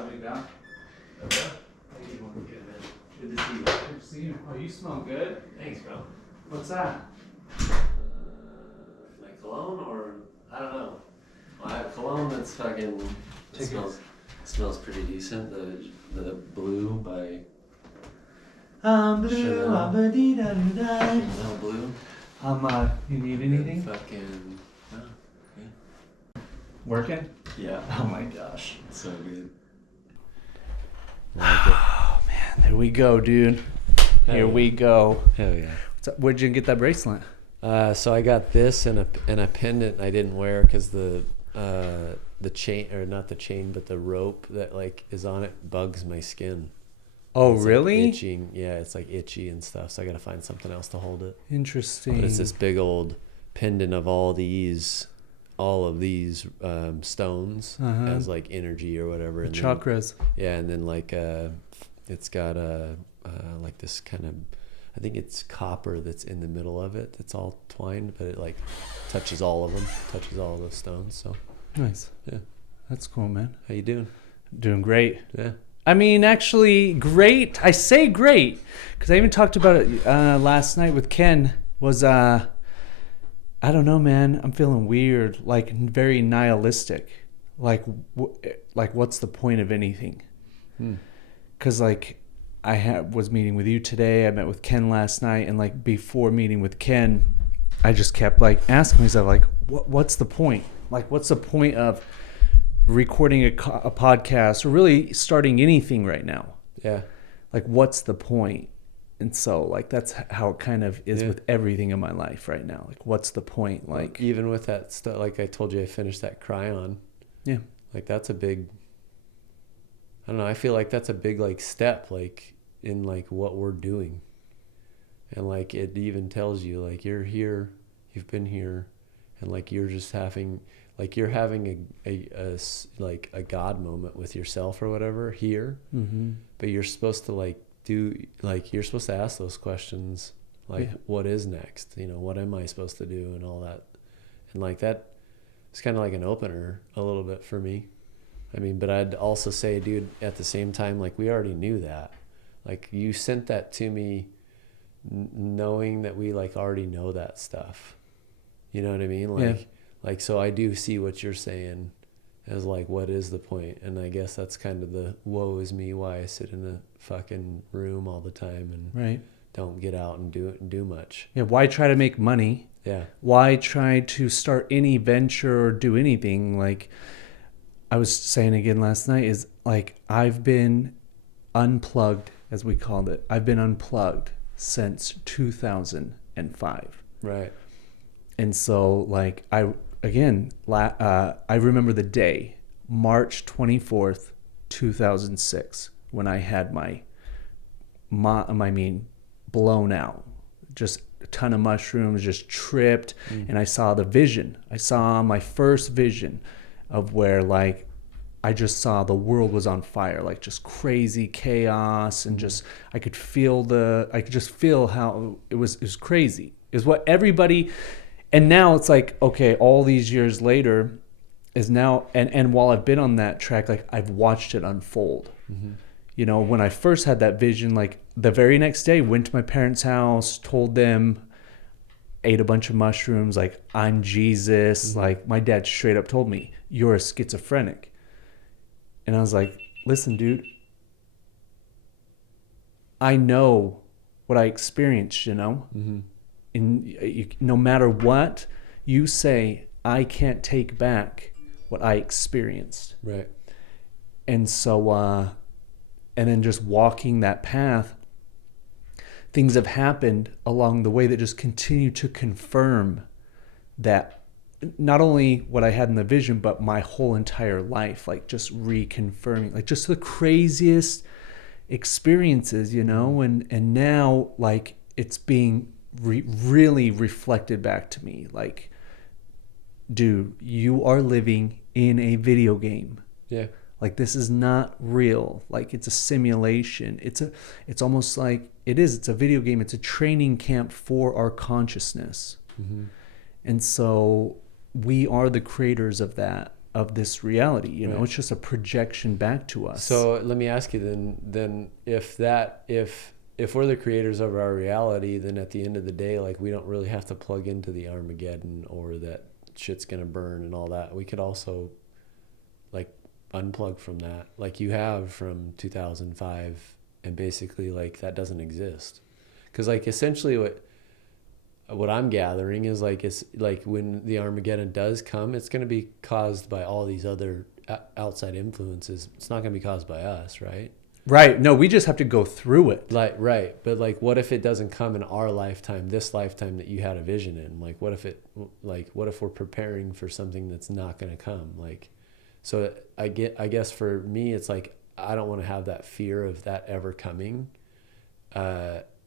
up, big guy? Okay. How you doing? Good, man. Good to see you. Good to see you. Oh, you smell good. Thanks, bro. What's that? My cologne, or I don't know. Well, I have cologne that's fucking smells pretty decent. The blue by I'm blue, Chanel. I'm a dee da doo da. Chanel blue. You need anything? Fucking yeah. Working? Yeah. Oh my gosh. It's so good. Oh man, there we go, dude. Here we go. Hell yeah. Where'd you get that bracelet? So I got this and a pendant I didn't wear because the chain, or not the chain, but the rope that like is on it bugs my skin. Oh, It's really? like itching. Yeah, it's like itchy and stuff. So I got to find something else to hold it. Interesting. But it's this big old pendant of all of these stones as like energy or whatever. The chakras. And then like it's got like this kind of, I think it's copper that's in the middle of it. That's all twined, but it like touches all of them, touches all of those stones. So Nice. yeah, That's cool, man. how you doing? Doing great. Yeah. I mean, actually, great. I say great because I even talked about it last night with Ken. I don't know, man. I'm feeling weird, like very nihilistic. Like what's the point of anything? Because like was meeting with you today. I met with Ken last night, and like before meeting with Ken, I just kept like asking myself, like, what's the point? Like, what's the point of recording a podcast or really starting anything right now? Yeah. Like, what's the point? And so like that's how it kind of is with everything in my life right now. Like, what's the point? Like, even with that stuff, like I told you, I finished that Cryon. Yeah. Like that's a big, I don't know, I feel like that's a big like step like in like what we're doing. And like it even tells you like you're here, you've been here, and like you're just having a God moment with yourself or whatever here. mm-hmm. But you're supposed to you're supposed to ask those questions like what is next, what am I supposed to do and all that. And like that it's kind of like an opener a little bit for me. I mean, but I'd also say, dude, at the same time, like we already knew that. Like you sent that to me knowing that we like already know that stuff. You know what I mean? Like, so I do see what you're saying as like, what is the point? And I guess that's kind of the woe is me, why I sit in a fucking room all the time and don't get out and do much. Yeah. Why try to make money? Yeah. Why try to start any venture or do anything? Like I was saying again last night is like, I've been unplugged, as we called it. I've been unplugged since 2005. Right. And so like I remember the day, March 24th, 2006, when I had my blown out, just a ton of mushrooms, just tripped. And I saw the vision. I saw my first vision of where like I just saw the world was on fire, like just crazy chaos, and just I could just feel how it was crazy. Is what everybody. And now it's like, okay, all these years later is now, and while I've been on that track, like I've watched it unfold. Mm-hmm. When I first had that vision, like the very next day, went to my parents' house, told them, ate a bunch of mushrooms, like I'm Jesus. Mm-hmm. Like my dad straight up told me, you're a schizophrenic. And I was like, listen, dude, I know what I experienced, Mm-hmm. No matter what you say, I can't take back what I experienced. Right. And so, and then just walking that path, things have happened along the way that just continue to confirm that not only what I had in the vision, but my whole entire life, like just reconfirming, like just the craziest experiences, and now like it's being really reflected back to me, like, dude, you are living in a video game. Yeah. Like this is not real. Like it's a simulation. It's almost like it's a video game. It's a training camp for our consciousness. Mm-hmm. And so we are the creators of that. of this reality. You know, it's just a projection back to us. So let me ask you then if we're the creators of our reality, then at the end of the day, like, we don't really have to plug into the Armageddon or that shit's gonna burn and all that. We could also like unplug from that, like you have from 2005, and basically like that doesn't exist. Because like essentially what I'm gathering is like, it's like when the Armageddon does come, it's going to be caused by all these other outside influences. It's not going to be caused by us, right? Right. No, we just have to go through it. Like, right. But like, what if it doesn't come in our lifetime, this lifetime that you had a vision in? Like, what if we're preparing for something that's not going to come? Like, so I guess for me, it's like, I don't want to have that fear of that ever coming.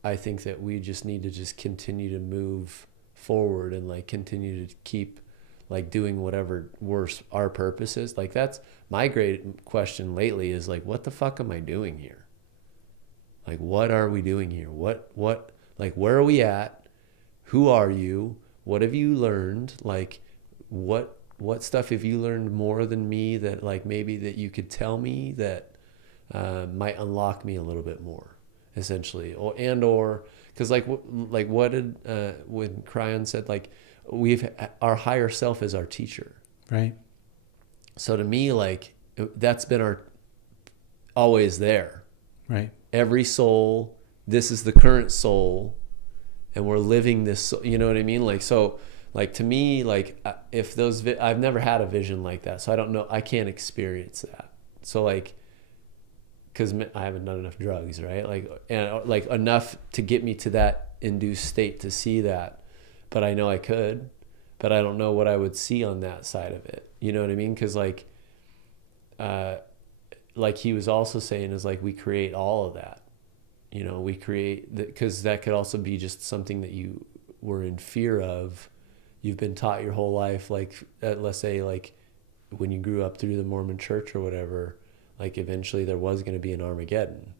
I think that we just need to just continue to move forward and like continue to keep like doing whatever our purpose is. Like, that's my great question lately is like, what the fuck am I doing here? Like, what are we doing here? What, like, where are we at? Who are you? What have you learned? Like, what stuff have you learned more than me that like maybe that you could tell me that might unlock me a little bit more, essentially, or because like what did when Cryon said, like, our higher self is our teacher, right? So to me, like, that's been always there, right? Every soul, this is the current soul, and we're living this, you know what I mean? Like, so like to me, like if those I've never had a vision like that, so I don't know, I can't experience that. So like, because I haven't done enough drugs, right? Like, and like enough to get me to that induced state to see that. But I know I could, but I don't know what I would see on that side of it. You know what I mean? Because like he was also saying is like, we create all of that. You know, we create that, because that could also be just something that you were in fear of. You've been taught your whole life, like, let's say like when you grew up through the Mormon church or whatever, like eventually there was going to be an Armageddon.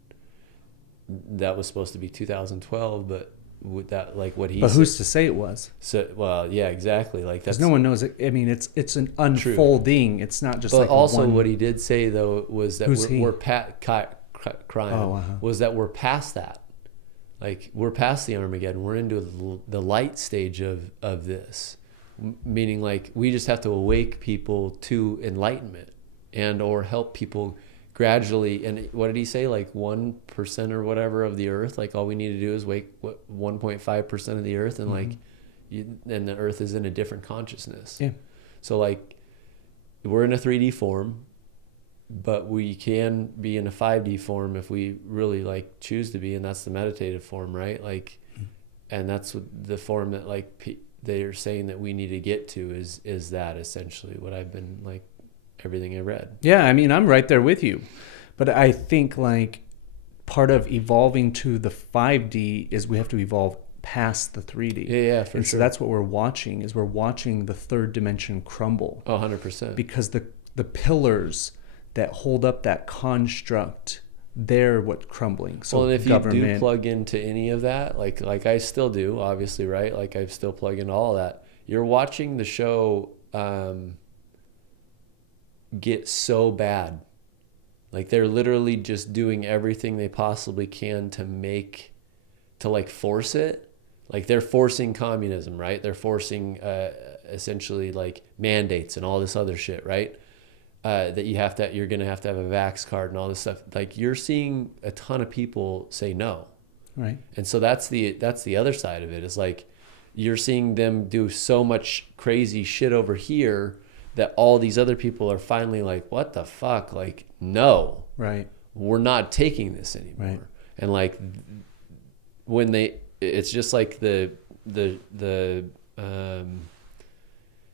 That was supposed to be 2012, but with that, like what he But who's to say it was? So, well, yeah, exactly. Like that's, no one knows it. I mean, it's an unfolding. True. It's not just. But like also, what he did say though was that we're crying was that we're past that. Like, we're past the Armageddon. We're into the light stage of this, meaning like we just have to awake people to enlightenment and or help people gradually. And what did he say? Like 1% or whatever of the earth. Like all we need to do is wake 1.5% of the earth, and like, and the earth is in a different consciousness. Yeah. So like, we're in a 3D form, but we can be in a 5D form if we really like choose to be, and that's the meditative form, right? Like, and that's what the form that like they're saying that we need to get to is that essentially what I've been like, everything I read. Yeah, I mean, I'm right there with you, but I think like part of evolving to the 5D is we have to evolve past the 3D. Yeah, for and sure. So that's what we're watching the third dimension crumble. 100%. Because the pillars that hold up that construct, they're what's crumbling. So well, and if you do plug into any of that, like I still do, obviously, right? Like I still plug into all of that. You're watching the show get so bad. Like they're literally just doing everything they possibly can to like force it. Like they're forcing communism, right? They're forcing essentially like mandates and all this other shit, right? That you're going to have a vax card and all this stuff. Like you're seeing a ton of people say no. Right. And so that's the other side of it, is like you're seeing them do so much crazy shit over here that all these other people are finally like, what the fuck? Like, no, right. We're not taking this anymore. Right. And like when it's just like the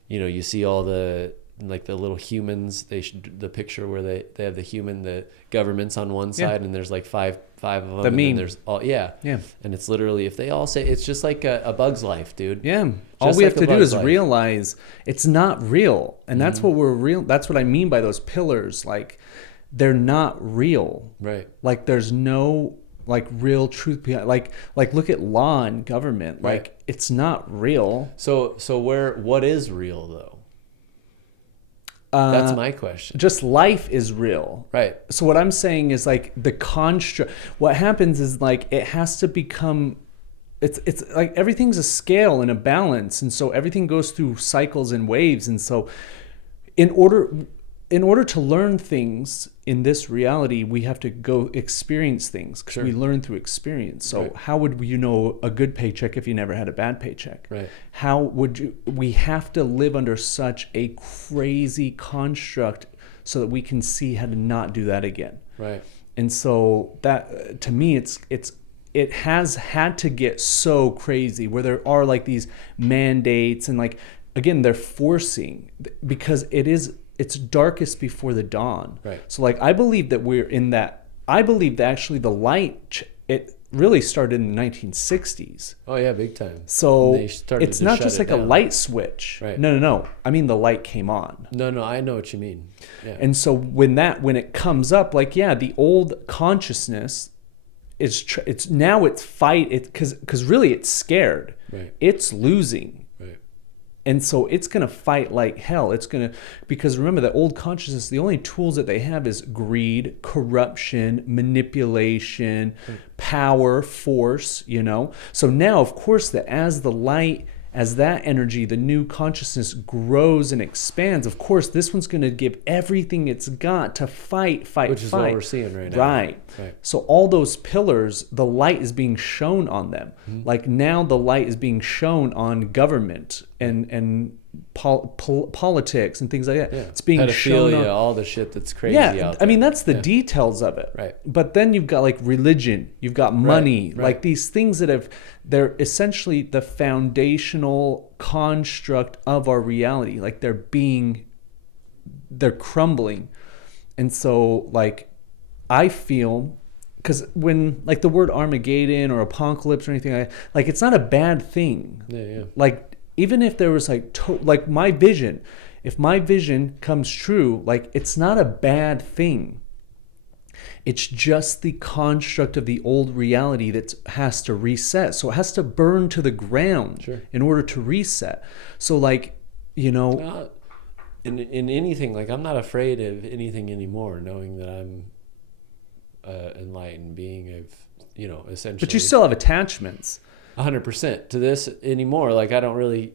you see all the, like the little humans, the picture where they have the government's on one side, and there's like five of them. The meme. And there's all, yeah. And it's literally, if they all say, it's just like a bug's life, dude. Yeah. All we have to do is realize it's not real. And that's what that's what I mean by those pillars. Like they're not real. Right. Like there's no like real truth behind, like look at law and government. Like it's not real. So what is real though? That's my question. Just life is real. Right. So what I'm saying is like the construct, what happens is like it has to become, it's like everything's a scale and a balance. And so everything goes through cycles and waves. And so in order to learn things in this reality, we have to go experience things because we learn through experience. So how would you know a good paycheck if you never had a bad paycheck? Right. How would you, we have to live under such a crazy construct so that we can see how to not do that again. Right. And so that, to me, it has had to get so crazy where there are like these mandates and like, again, they're forcing because it's darkest before the dawn. Right. So like, I believe that we're in that, I believe that actually the light, it really started in the 1960s. Oh yeah, big time. So it's not just like a light switch. Right. No. I mean, the light came on. No, I know what you mean. Yeah. And so when it comes up, like, yeah, the old consciousness it's because really it's scared. Right. It's losing. Right. And so it's going to fight like hell. Because remember, the old consciousness, the only tools that they have is greed, corruption, manipulation, power, force, So now, of course, that as the light, as that energy, the new consciousness grows and expands, of course, this one's going to give everything it's got to fight. Which is what we're seeing right now. Right. So all those pillars, the light is being shown on them. Mm-hmm. Like now the light is being shown on government and politics and things like that. Yeah. It's being shown on all the shit that's crazy out there. I mean, that's the details of it. Right. But then you've got like religion, you've got money, like these things they're essentially the foundational construct of our reality. Like they're crumbling. And so like, I feel, because when like the word Armageddon or apocalypse or anything like it's not a bad thing. Yeah. Like, even if there was like my vision, if my vision comes true, like it's not a bad thing. It's just the construct of the old reality that has to reset. So it has to burn to the ground in order to reset. So like, in anything, like I'm not afraid of anything anymore, knowing that I'm enlightened being of, essentially. But you still have attachments. 100% to this anymore. Like I don't really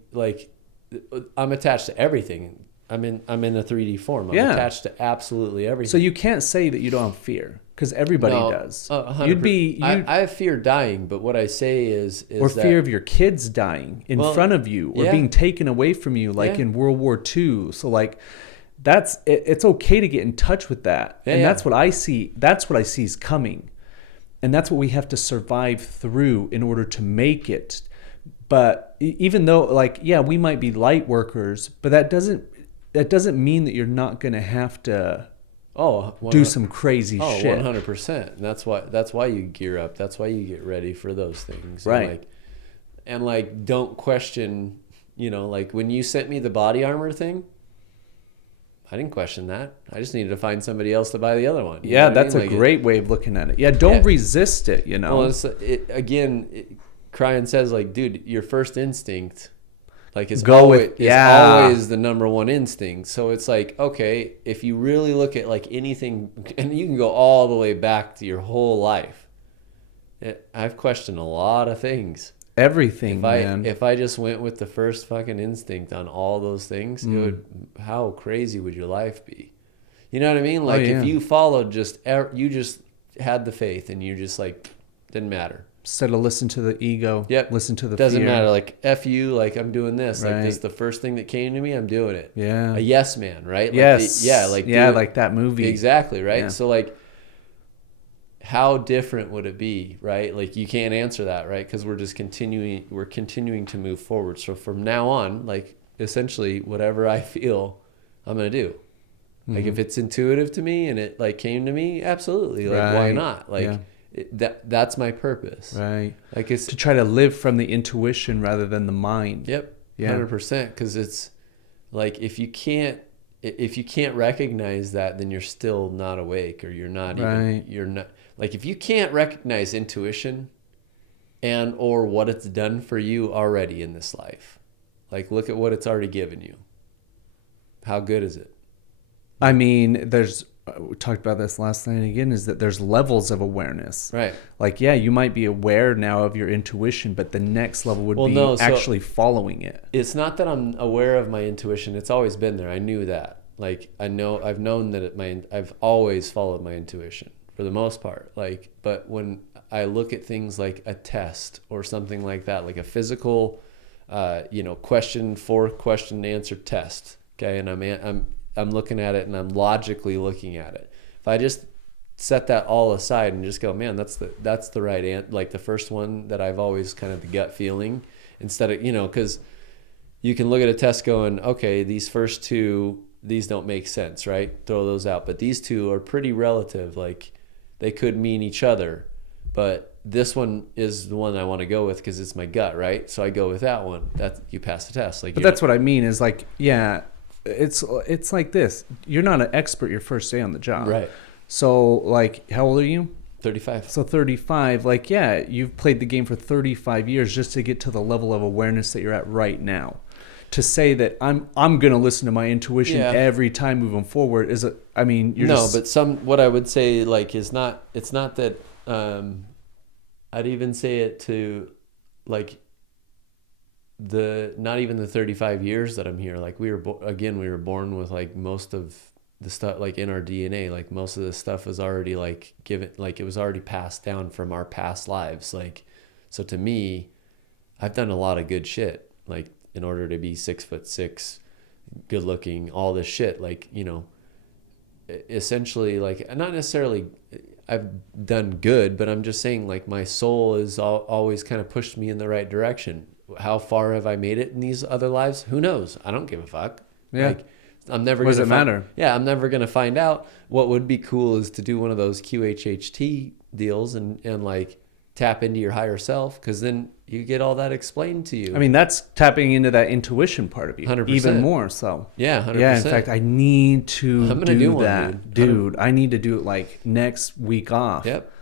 I'm attached to everything. I'm in a 3D form. I'm attached to absolutely everything. So you can't say that you don't have fear because everybody does. I have fear dying, but what I say is or fear of your kids dying in front of you or being taken away from you, like in World War II. So like it's okay to get in touch with that. That's what I see. That's what I see is coming. And that's what we have to survive through in order to make it. But even though, like, we might be light workers, but that doesn't mean that you're not going to have to do some crazy shit. 100%. And that's why you gear up. That's why you get ready for those things. Right. And don't question, like when you sent me the body armor thing, I didn't question that. I just needed to find somebody else to buy the other one. Yeah, that's a great way of looking at it. Yeah, don't resist it, Well, Cryan says, like, dude, your first instinct, like, is always the number one instinct. So it's like, okay, if you really look at, like, anything, and you can go all the way back to your whole life. I've questioned a lot of things. Everything, man. If I just went with the first fucking instinct on all those things, how crazy would your life be? You know what I mean? Like if you followed you just had the faith and you just like, didn't matter. Instead of listen to the ego, listen to the Doesn't fear. matter. Like, F you, like I'm doing this. Like this is the first thing that came to me, I'm doing it. Yeah. A yes man, right? Like yes. Like that movie. Exactly, right? Yeah. So like, how different would it be, right? Like you can't answer that, right? Because we're continuing to move forward. So from now on, like essentially whatever I feel, I'm going to do. Mm-hmm. Like if it's intuitive to me and it like came to me, absolutely. Like why not? Like that's my purpose. Right. Like it's to try to live from the intuition rather than the mind. Yep. 100%. Because it's like if you can't recognize that, then you're still not awake, or you're not like if you can't recognize intuition and or what it's done for you already in this life, like look at what it's already given you. How good is it? I mean, we talked about this last night again, is that there's levels of awareness. Right. Like, yeah, you might be aware now of your intuition, but the next level would be actually following it. It's not that I'm aware of my intuition. It's always been there. I knew that. Like, I've known that I've always followed my intuition for the most part. Like, but when I look at things like a test or something like that, like a physical, question and answer test. Okay. And I'm looking at it and I'm logically looking at it. If I just set that all aside and just go, man, that's the right answer. Like the first one that I've always kind of the gut feeling, instead of, because you can look at a test going, okay, these first two, these don't make sense, right? Throw those out. But these two are pretty relative. Like they could mean each other, but this one is the one I want to go with because it's my gut, right? So I go with that one. You pass the test. Like, but that's what I mean is like, yeah, it's like this. You're not an expert your first day on the job. Right. So like, how old are you? 35. So 35, like, yeah, you've played the game for 35 years just to get to the level of awareness that you're at right now. To say that I'm going to listen to my intuition every time moving forward what I would say like it's not that I'd even say it to like not even the 35 years that I'm here. Like we were born with like most of the stuff like in our DNA, like most of the stuff was already like given, like it was already passed down from our past lives. Like, so to me, I've done a lot of good shit, like in order to be 6'6", good looking, all this shit, like, essentially like, not necessarily I've done good, but I'm just saying like my soul is always kind of pushed me in the right direction. How far have I made it in these other lives? Who knows? I don't give a fuck. Yeah. Like, I'm never What gonna does it matter? Yeah, I'm never gonna find out. What would be cool is to do one of those QHHT deals and like tap into your higher self, because then you get all that explained to you. I mean, that's tapping into that intuition part of you 100%. even more so. Yeah, 100%. Yeah, in fact, I need to do one, that. Dude, I need to do it like next week off. Yep.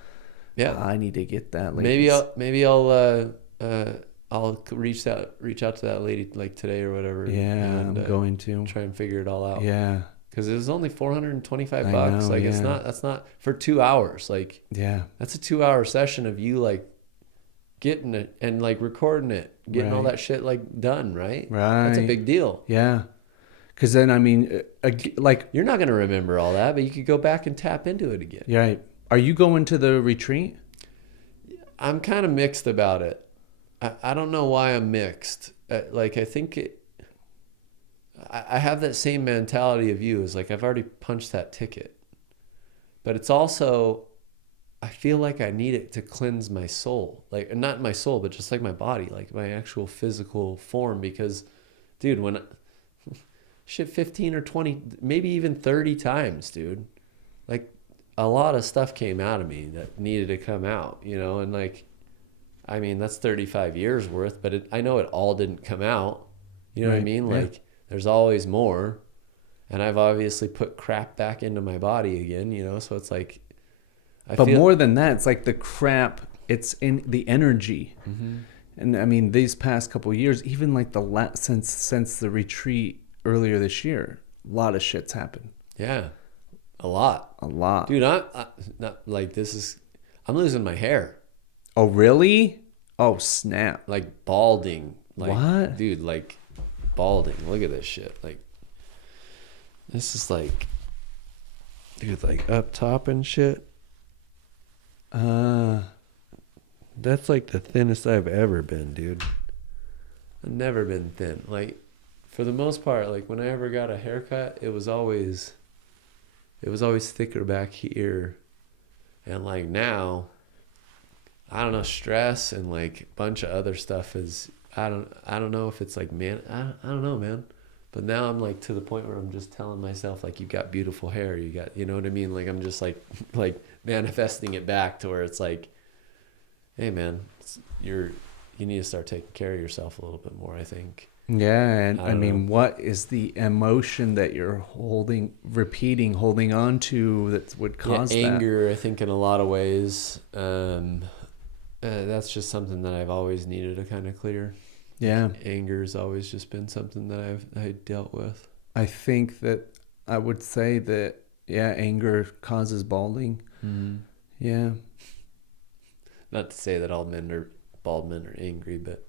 Yeah. I need to get that. Ladies. Maybe I'll reach out to that lady like today or whatever. Yeah, and, I'm going to try and figure it all out. Yeah, because it was only $425. Know, like yeah. That's not for 2 hours. Like, yeah, that's a 2-hour session of you like getting it and like recording it, getting all that shit like done. Right. That's a big deal. Yeah. Because then, I mean, like, you're not going to remember all that, but you could go back and tap into it again. Right. Are you going to the retreat? I'm kind of mixed about it. I don't know why I'm mixed. Like, I think I have that same mentality of you. Is like, I've already punched that ticket. But it's also, I feel like I need it to cleanse my soul. Like, not my soul, but just like my body, like my actual physical form. Because, dude, when 15 or 20, maybe even 30 times, dude, like a lot of stuff came out of me that needed to come out, and like, I mean, that's 35 years worth, but I know it all didn't come out. You know what I mean? Like, there's always more. And I've obviously put crap back into my body again, so it's like... But more than that, it's like the crap, it's in the energy. Mm-hmm. And I mean, these past couple of years, even like since the retreat earlier this year, a lot of shit's happened. Yeah, a lot. Dude, I'm not like, I'm losing my hair. Oh, really? Oh, snap. Like balding. Like, what? Dude, like balding. Look at this shit. Like, this is like, dude, like up top and shit. That's like the thinnest I've ever been, dude. I've never been thin. Like, for the most part, like when I ever got a haircut, it was always thicker back here. And like now, I don't know, stress and like a bunch of other stuff is, I don't know if it's like, man, I don't know, man. But now I'm like to the point where I'm just telling myself, like, you got beautiful hair, you got, you know what I mean? Like, I'm just like manifesting it back to where it's like, hey man, you need to start taking care of yourself a little bit more, I think. Yeah. And I mean, what is the emotion that you're holding on to that would cause that? Anger, I think in a lot of ways. That's just something that I've always needed to kind of clear. Yeah. Anger has always just been something that I dealt with. I think that I would say that, yeah, anger causes balding. Mm-hmm. Yeah. Not to say that all bald men are angry, but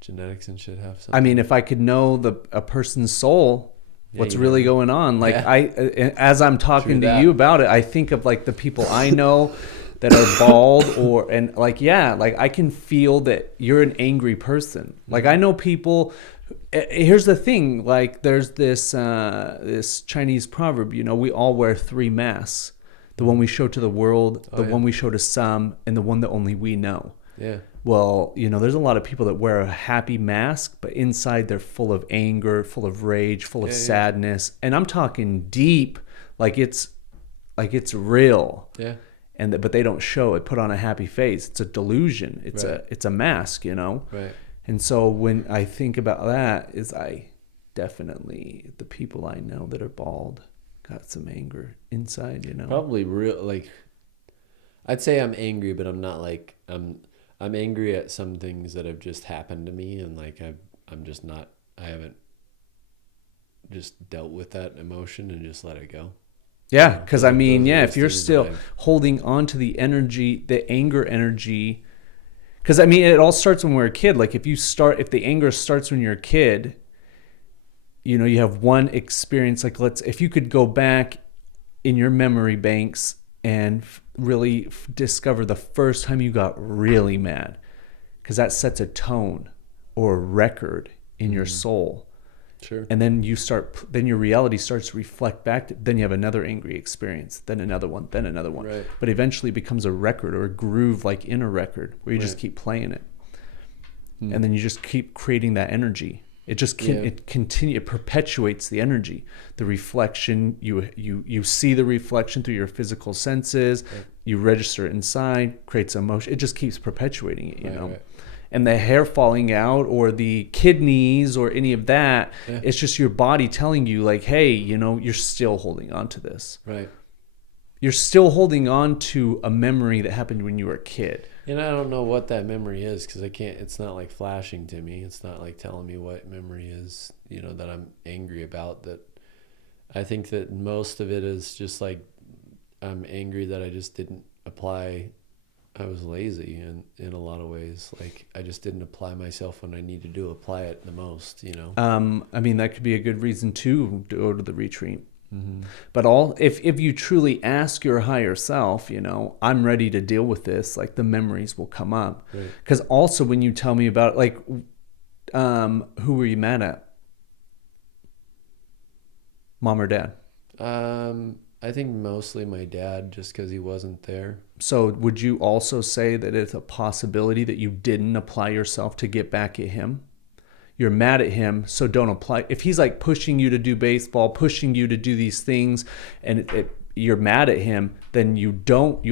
genetics and shit have something. I mean, if I could know a person's soul, what's really going on, like as I'm talking to you about it, I think of like the people I know that are bald and like, yeah, like I can feel that you're an angry person. Like I know people. Here's the thing, like there's this Chinese proverb, we all wear 3 masks. The one we show to the world, the one we show to some, and the one that only we know. Yeah. Well, there's a lot of people that wear a happy mask, but inside they're full of anger, full of rage, full of sadness. And I'm talking deep, like it's real. Yeah. But they don't show it, put on a happy face. It's a delusion. It's a mask, Right. And so when I think about that, definitely the people I know that are bald got some anger inside, Probably real, like, I'd say I'm angry, but I'm not like, I'm angry at some things that have just happened to me, and like I haven't just dealt with that emotion and just let it go. Yeah, because I mean, if you're still holding on to the energy, the anger energy, because I mean, it all starts when we're a kid. Like if the anger starts when you're a kid, you have one experience. Like if you could go back in your memory banks and really discover the first time you got really mad, because that sets a tone or a record in your soul. Sure. And then then your reality starts to reflect back. Then you have another angry experience, then another one, then another one. Right. But eventually it becomes a record or a groove, like in a record, where you just keep playing it. And then you just keep creating that energy. It just it perpetuates the energy, the reflection. You see the reflection through your physical senses. Right. You register it inside, creates emotion. It just keeps perpetuating it, you know. Right. And the hair falling out or the kidneys or any of that, it's just your body telling you like, hey, you're still holding on to this. Right. You're still holding on to a memory that happened when you were a kid. And I don't know what that memory is, because it's not like flashing to me. It's not like telling me what memory is, that I'm angry about. That I think that most of it is just like I'm angry that I just didn't apply. I was lazy in a lot of ways. Like I just didn't apply myself when I needed to apply it the most, I mean, that could be a good reason to go to the retreat. Mm-hmm. But if you truly ask your higher self, I'm ready to deal with this, like the memories will come up. Because also when you tell me about like, who were you mad at? Mom or dad? I think mostly my dad, just because he wasn't there. So would you also say that it's a possibility that you didn't apply yourself to get back at him? You're mad at him, so don't apply. If he's like pushing you to do baseball, pushing you to do these things, and you're mad at him, then you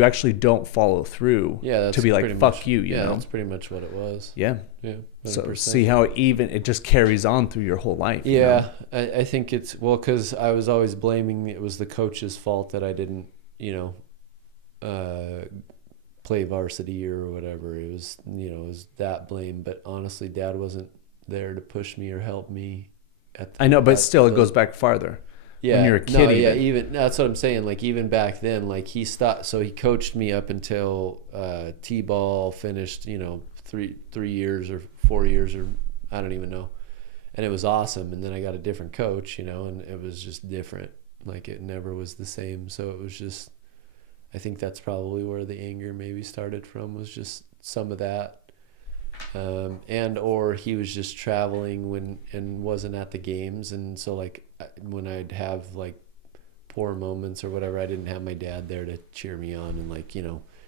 actually don't follow through. Yeah, to be like, fuck you, you know? That's pretty much what it was. Yeah. Yeah. 100%. So see how it just carries on through your whole life. Yeah, I think it's, because I was always blaming it was the coach's fault that I didn't, play varsity or whatever. It was, it was that blame. But honestly, Dad wasn't there to push me or help me. I know, but still, it goes back farther. Yeah, when you're a kid. No, yeah, even that's what I'm saying. Like even back then, like he stopped. So he coached me up until T-ball finished. 3 years or 4 years or I don't even know, and it was awesome. And then I got a different coach, and it was just different. Like it never was the same. So it was just, I think that's probably where the anger maybe started from, was just some of that. And or he was just traveling and wasn't at the games, and so like when I'd have like poor moments or whatever, I didn't have my dad there to cheer me on and like,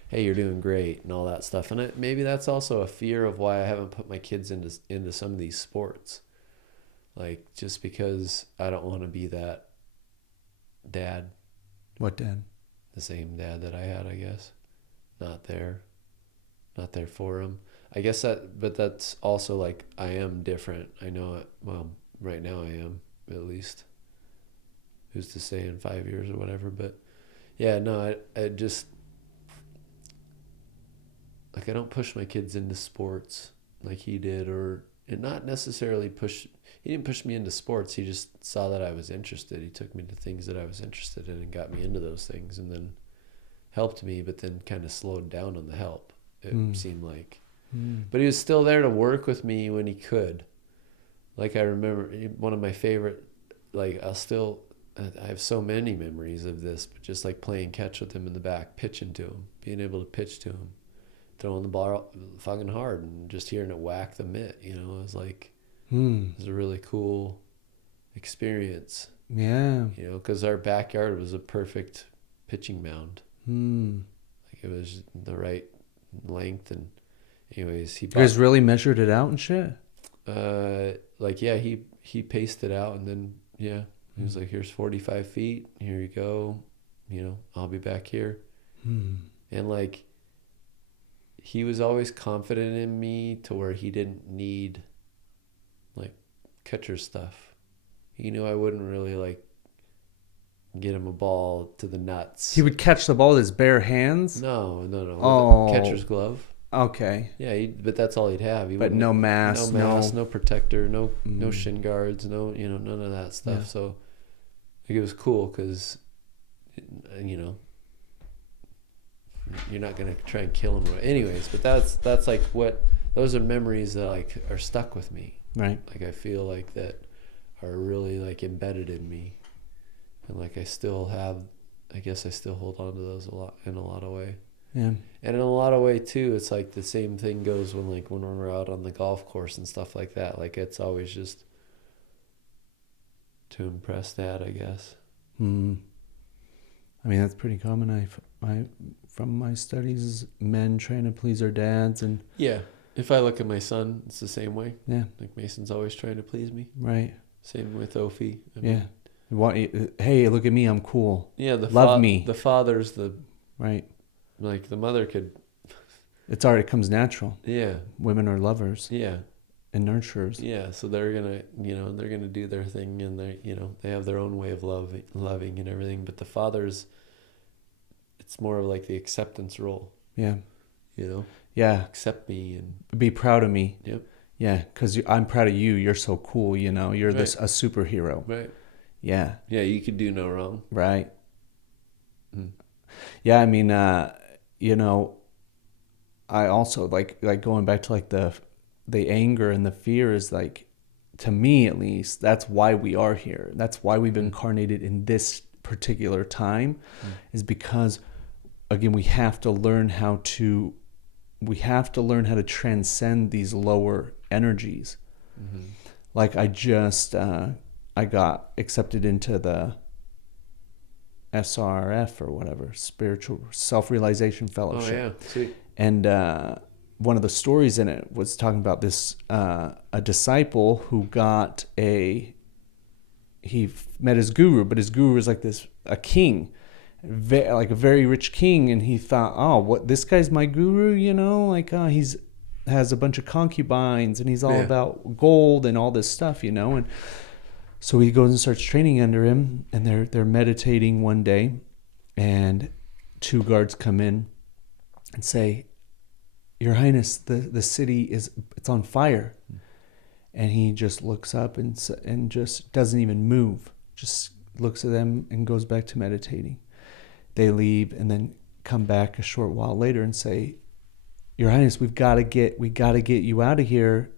hey, you're doing great and all that stuff. And maybe that's also a fear of why I haven't put my kids into some of these sports, like just because I don't want to be that dad. What dad? The same dad that I had, I guess. Not there for him. I guess but that's also like, I am different. I know it. Well, right now I am, at least. Who's to say in 5 years or whatever, but yeah, no, I just, like, I don't push my kids into sports like he did, and not necessarily push, he didn't push me into sports. He just saw that I was interested. He took me to things that I was interested in and got me into those things, and then helped me, but then kind of slowed down on the help, it seemed like. But he was still there to work with me when he could. Like I remember one of my favorite, like I have so many memories of this, but just like playing catch with him in the back, pitching to him, being able to pitch to him, throwing the ball fucking hard and just hearing it whack the mitt, you know, it was like, it was a really cool experience. Yeah. You know, because our backyard was a perfect pitching mound. Like it was the right length, and anyways, you guys really measured it out and shit? Like, yeah, he paced it out, and then, yeah, he was like, here's 45 feet, here you go, you know, I'll be back here. And like, he was always confident in me to where he didn't need like catcher stuff. He knew I wouldn't really like get him a ball to the nuts. He would catch the ball with his bare hands? No. Oh. With a catcher's glove. Okay. Yeah, but that's all he'd have. But no mask. No protector, no shin guards, none of that stuff. Yeah. So like, it was cool because, you know, you're not going to try and kill him. Anyways, but that's like those are memories that like are stuck with me. Right. Like I feel like that are really like embedded in me. And like I still hold on to those in a lot of way. Yeah. And in a lot of way too, it's like the same thing goes when we're out on the golf course and stuff like that. Like it's always just to impress Dad, I guess. I mean, that's pretty common. From my studies, men trying to please their dads, and yeah. If I look at my son, it's the same way. Yeah. Like Mason's always trying to please me. Right. Same with Ophi. Hey, look at me, I'm cool. Yeah, love me. The father's the right. Like the mother could. It's already comes natural. Yeah. Women are lovers. Yeah. And nurturers. Yeah, so they're gonna do their thing, and they have their own way of loving and everything. But the father's, it's more of like the acceptance role. Yeah. You know. Yeah. Accept me and be proud of me. Yep. Yeah, because I'm proud of you. You're so cool. You know, you're right. a superhero. Right. Yeah. Yeah, you could do no wrong. Right. Yeah, I mean, you know, I also like going back to like the anger and the fear is like, to me at least, that's why we are here. That's why we've been incarnated in this particular time, is because, again, we have to learn how to transcend these lower energies. Like I got accepted into the SRF or whatever, Spiritual Self-Realization Fellowship. Oh yeah, sweet. And one of the stories in it was talking about this a disciple who he met his guru, but his guru was like a king, like a very rich king, and he thought, oh, what, this guy's my guru, you know, like he's has a bunch of concubines and he's all about gold and all this stuff, you know. And so he goes and starts training under him, and they're meditating one day, and 2 guards come in and say, Your Highness, the city it's on fire. And he just looks up and just doesn't even move, just looks at them and goes back to meditating. They leave and then come back a short while later and say, Your Highness, we got to get you out of here.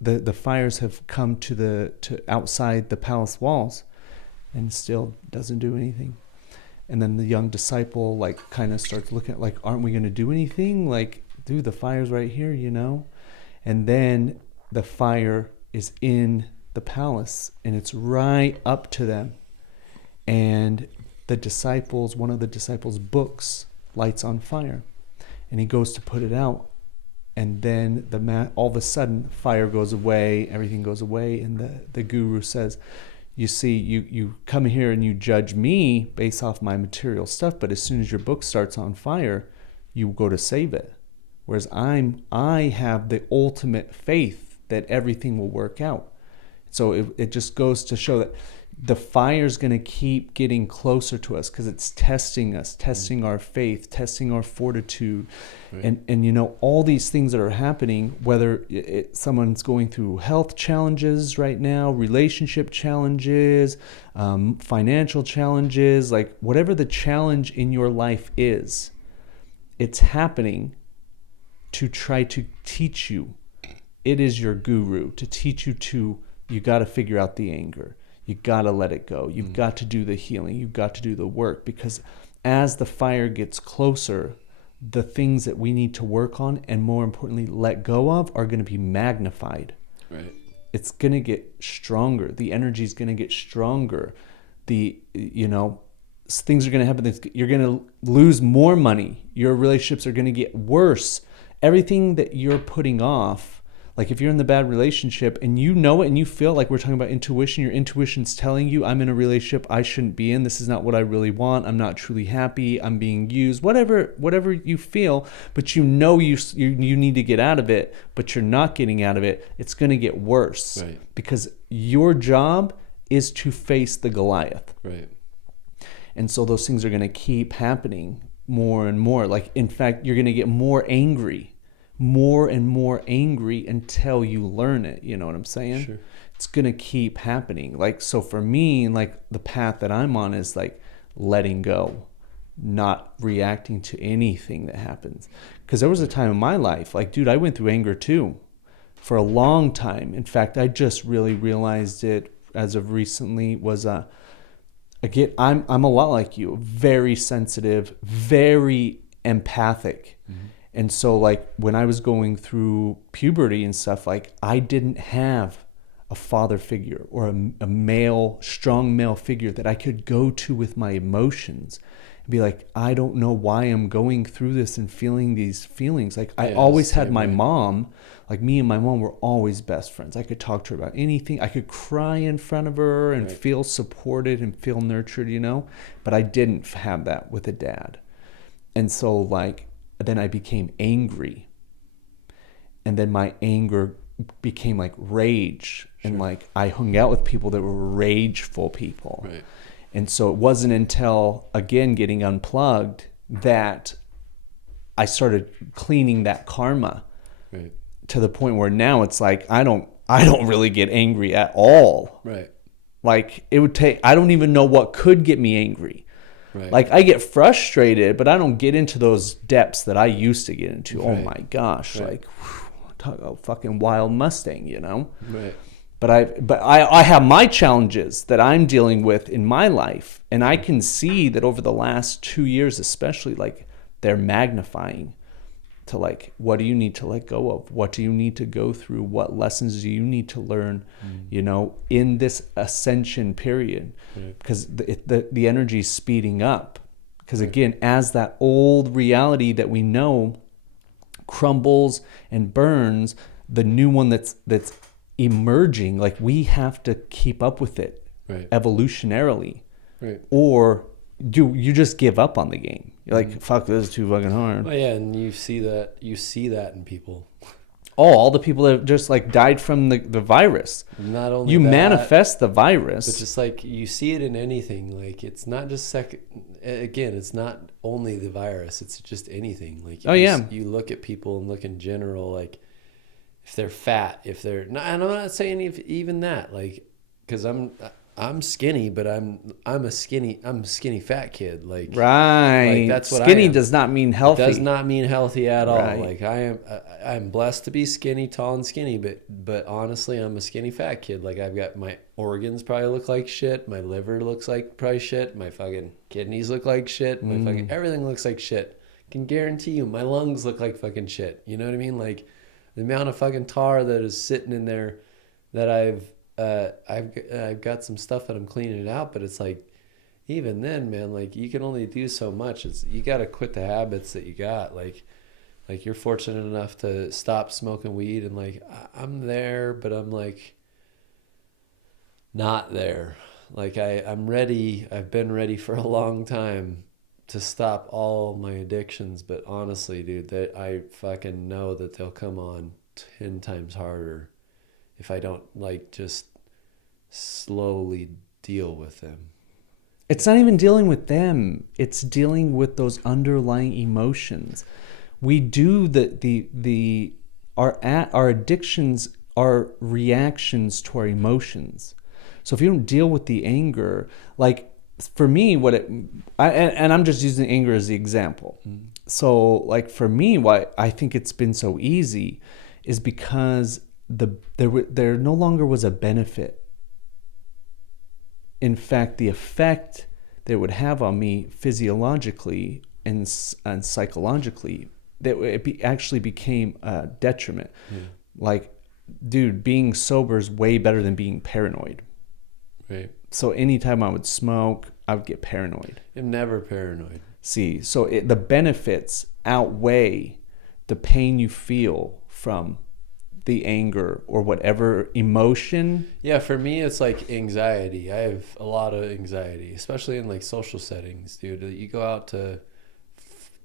The fires have come to outside the palace walls, and still doesn't do anything. And then the young disciple like kind of starts looking at, like, aren't we going to do anything? Like, dude, the fire's right here, you know? And then the fire is in the palace, and it's right up to them. And one of the disciples' books lights on fire, and he goes to put it out. And then all of a sudden, fire goes away, everything goes away, and the guru says, you see, you come here and you judge me based off my material stuff, but as soon as your book starts on fire, you go to save it. Whereas I have the ultimate faith that everything will work out. So it just goes to show that the fire's going to keep getting closer to us because it's testing us, testing our faith, testing our fortitude. Right. And you know, all these things that are happening, whether someone's going through health challenges right now, relationship challenges, financial challenges, like whatever the challenge in your life is, it's happening to try to teach you. It is your guru to teach you you got to figure out the anger. You got to let it go. You've got to do the healing. You've got to do the work, because as the fire gets closer, the things that we need to work on and, more importantly, let go of are going to be magnified. Right. It's going to get stronger. The energy is going to get stronger. You know, things are going to happen. You're going to lose more money. Your relationships are going to get worse. Everything that you're putting off, like if you're in the bad relationship and you know it and you feel like, we're talking about intuition, your intuition's telling you, I'm in a relationship I shouldn't be in. This is not what I really want. I'm not truly happy. I'm being used. Whatever you feel, but you know you need to get out of it, but you're not getting out of it. It's going to get worse. Right. Because your job is to face the Goliath. Right. And so those things are going to keep happening more and more. Like, in fact, you're going to get more and more angry until you learn it. You know what I'm saying? Sure. It's going to keep happening. Like, so for me, like the path that I'm on is like letting go, not reacting to anything that happens. Because there was a time in my life, like, dude, I went through anger too for a long time. In fact, I just really realized it as of recently was again, I'm a lot like you, very sensitive, very empathic. Mm-hmm. And so, like, when I was going through puberty and stuff, like, I didn't have a father figure or a strong male figure that I could go to with my emotions and be like, I don't know why I'm going through this and feeling these feelings. Like, I always had my mom, like, me and my mom were always best friends. I could talk to her about anything. I could cry in front of her and feel supported and feel nurtured, you know? But I didn't have that with a dad. And so, like, then I became angry, and then my anger became like rage. Sure. And like I hung out with people that were rageful people. Right. And so it wasn't until, again, getting unplugged that I started cleaning that karma. Right. To the point where now it's like I don't really get angry at all. Right. Like, it would take, I don't even know what could get me angry. Right. Like, I get frustrated, but I don't get into those depths that I used to get into. Right. Oh my gosh, like, talk about fucking wild Mustang, you know? Right. But I have my challenges that I'm dealing with in my life, and I can see that over the last 2 years especially, like, they're magnifying to, like, what do you need to let go of? What do you need to go through? What lessons do you need to learn, you know, in this ascension period? Right. Because the energy is speeding up. Because, again, as that old reality that we know crumbles and burns, the new one that's emerging, like, we have to keep up with it evolutionarily. Right. Or you just give up on the game. You're like, fuck, this is too fucking hard. Oh yeah, and you see that in people. Oh, all the people that just like died from the virus. Not only you manifest the virus, but just like you see it in anything. Like, it's not just it's not only the virus. It's just anything. Like, you look at people and look in general. Like, if they're fat, if they're not, and I'm not saying even that. Like, because I'm skinny, but I'm a skinny fat kid. Like, right. Like, that's what skinny I am. Does not mean healthy. It does not mean healthy at all. Like, I'm blessed to be skinny, tall and skinny, but honestly, I'm a skinny fat kid. Like, I've got my organs probably look like shit. My liver looks like probably shit. My fucking kidneys look like shit. My fucking everything looks like shit. I can guarantee you, my lungs look like fucking shit. You know what I mean? Like, the amount of fucking tar that is sitting in there that I've got some stuff that I'm cleaning it out, but it's like, even then, man, like, you can only do so much. You got to quit the habits that you got. Like you're fortunate enough to stop smoking weed, and like, I'm there, but I'm like not there. Like, I'm ready. I've been ready for a long time to stop all my addictions, but honestly, dude, that I fucking know that they'll come on 10 times harder if I don't, like, just slowly deal with them. It's not even dealing with them. It's dealing with those underlying emotions. We do our addictions are reactions to our emotions. So if you don't deal with the anger, like for me, and I'm just using anger as the example. Mm-hmm. So like for me, why I think it's been so easy is because there no longer was a benefit. In fact, the effect that it would have on me physiologically and psychologically, that actually became a detriment. Yeah. Like, dude, being sober is way better than being paranoid. Right. So anytime I would smoke, I would get paranoid. I'm never paranoid. See, so the benefits outweigh the pain you feel from the anger or whatever emotion. Yeah, for me, it's like anxiety. I have a lot of anxiety, especially in like social settings, dude. You go out to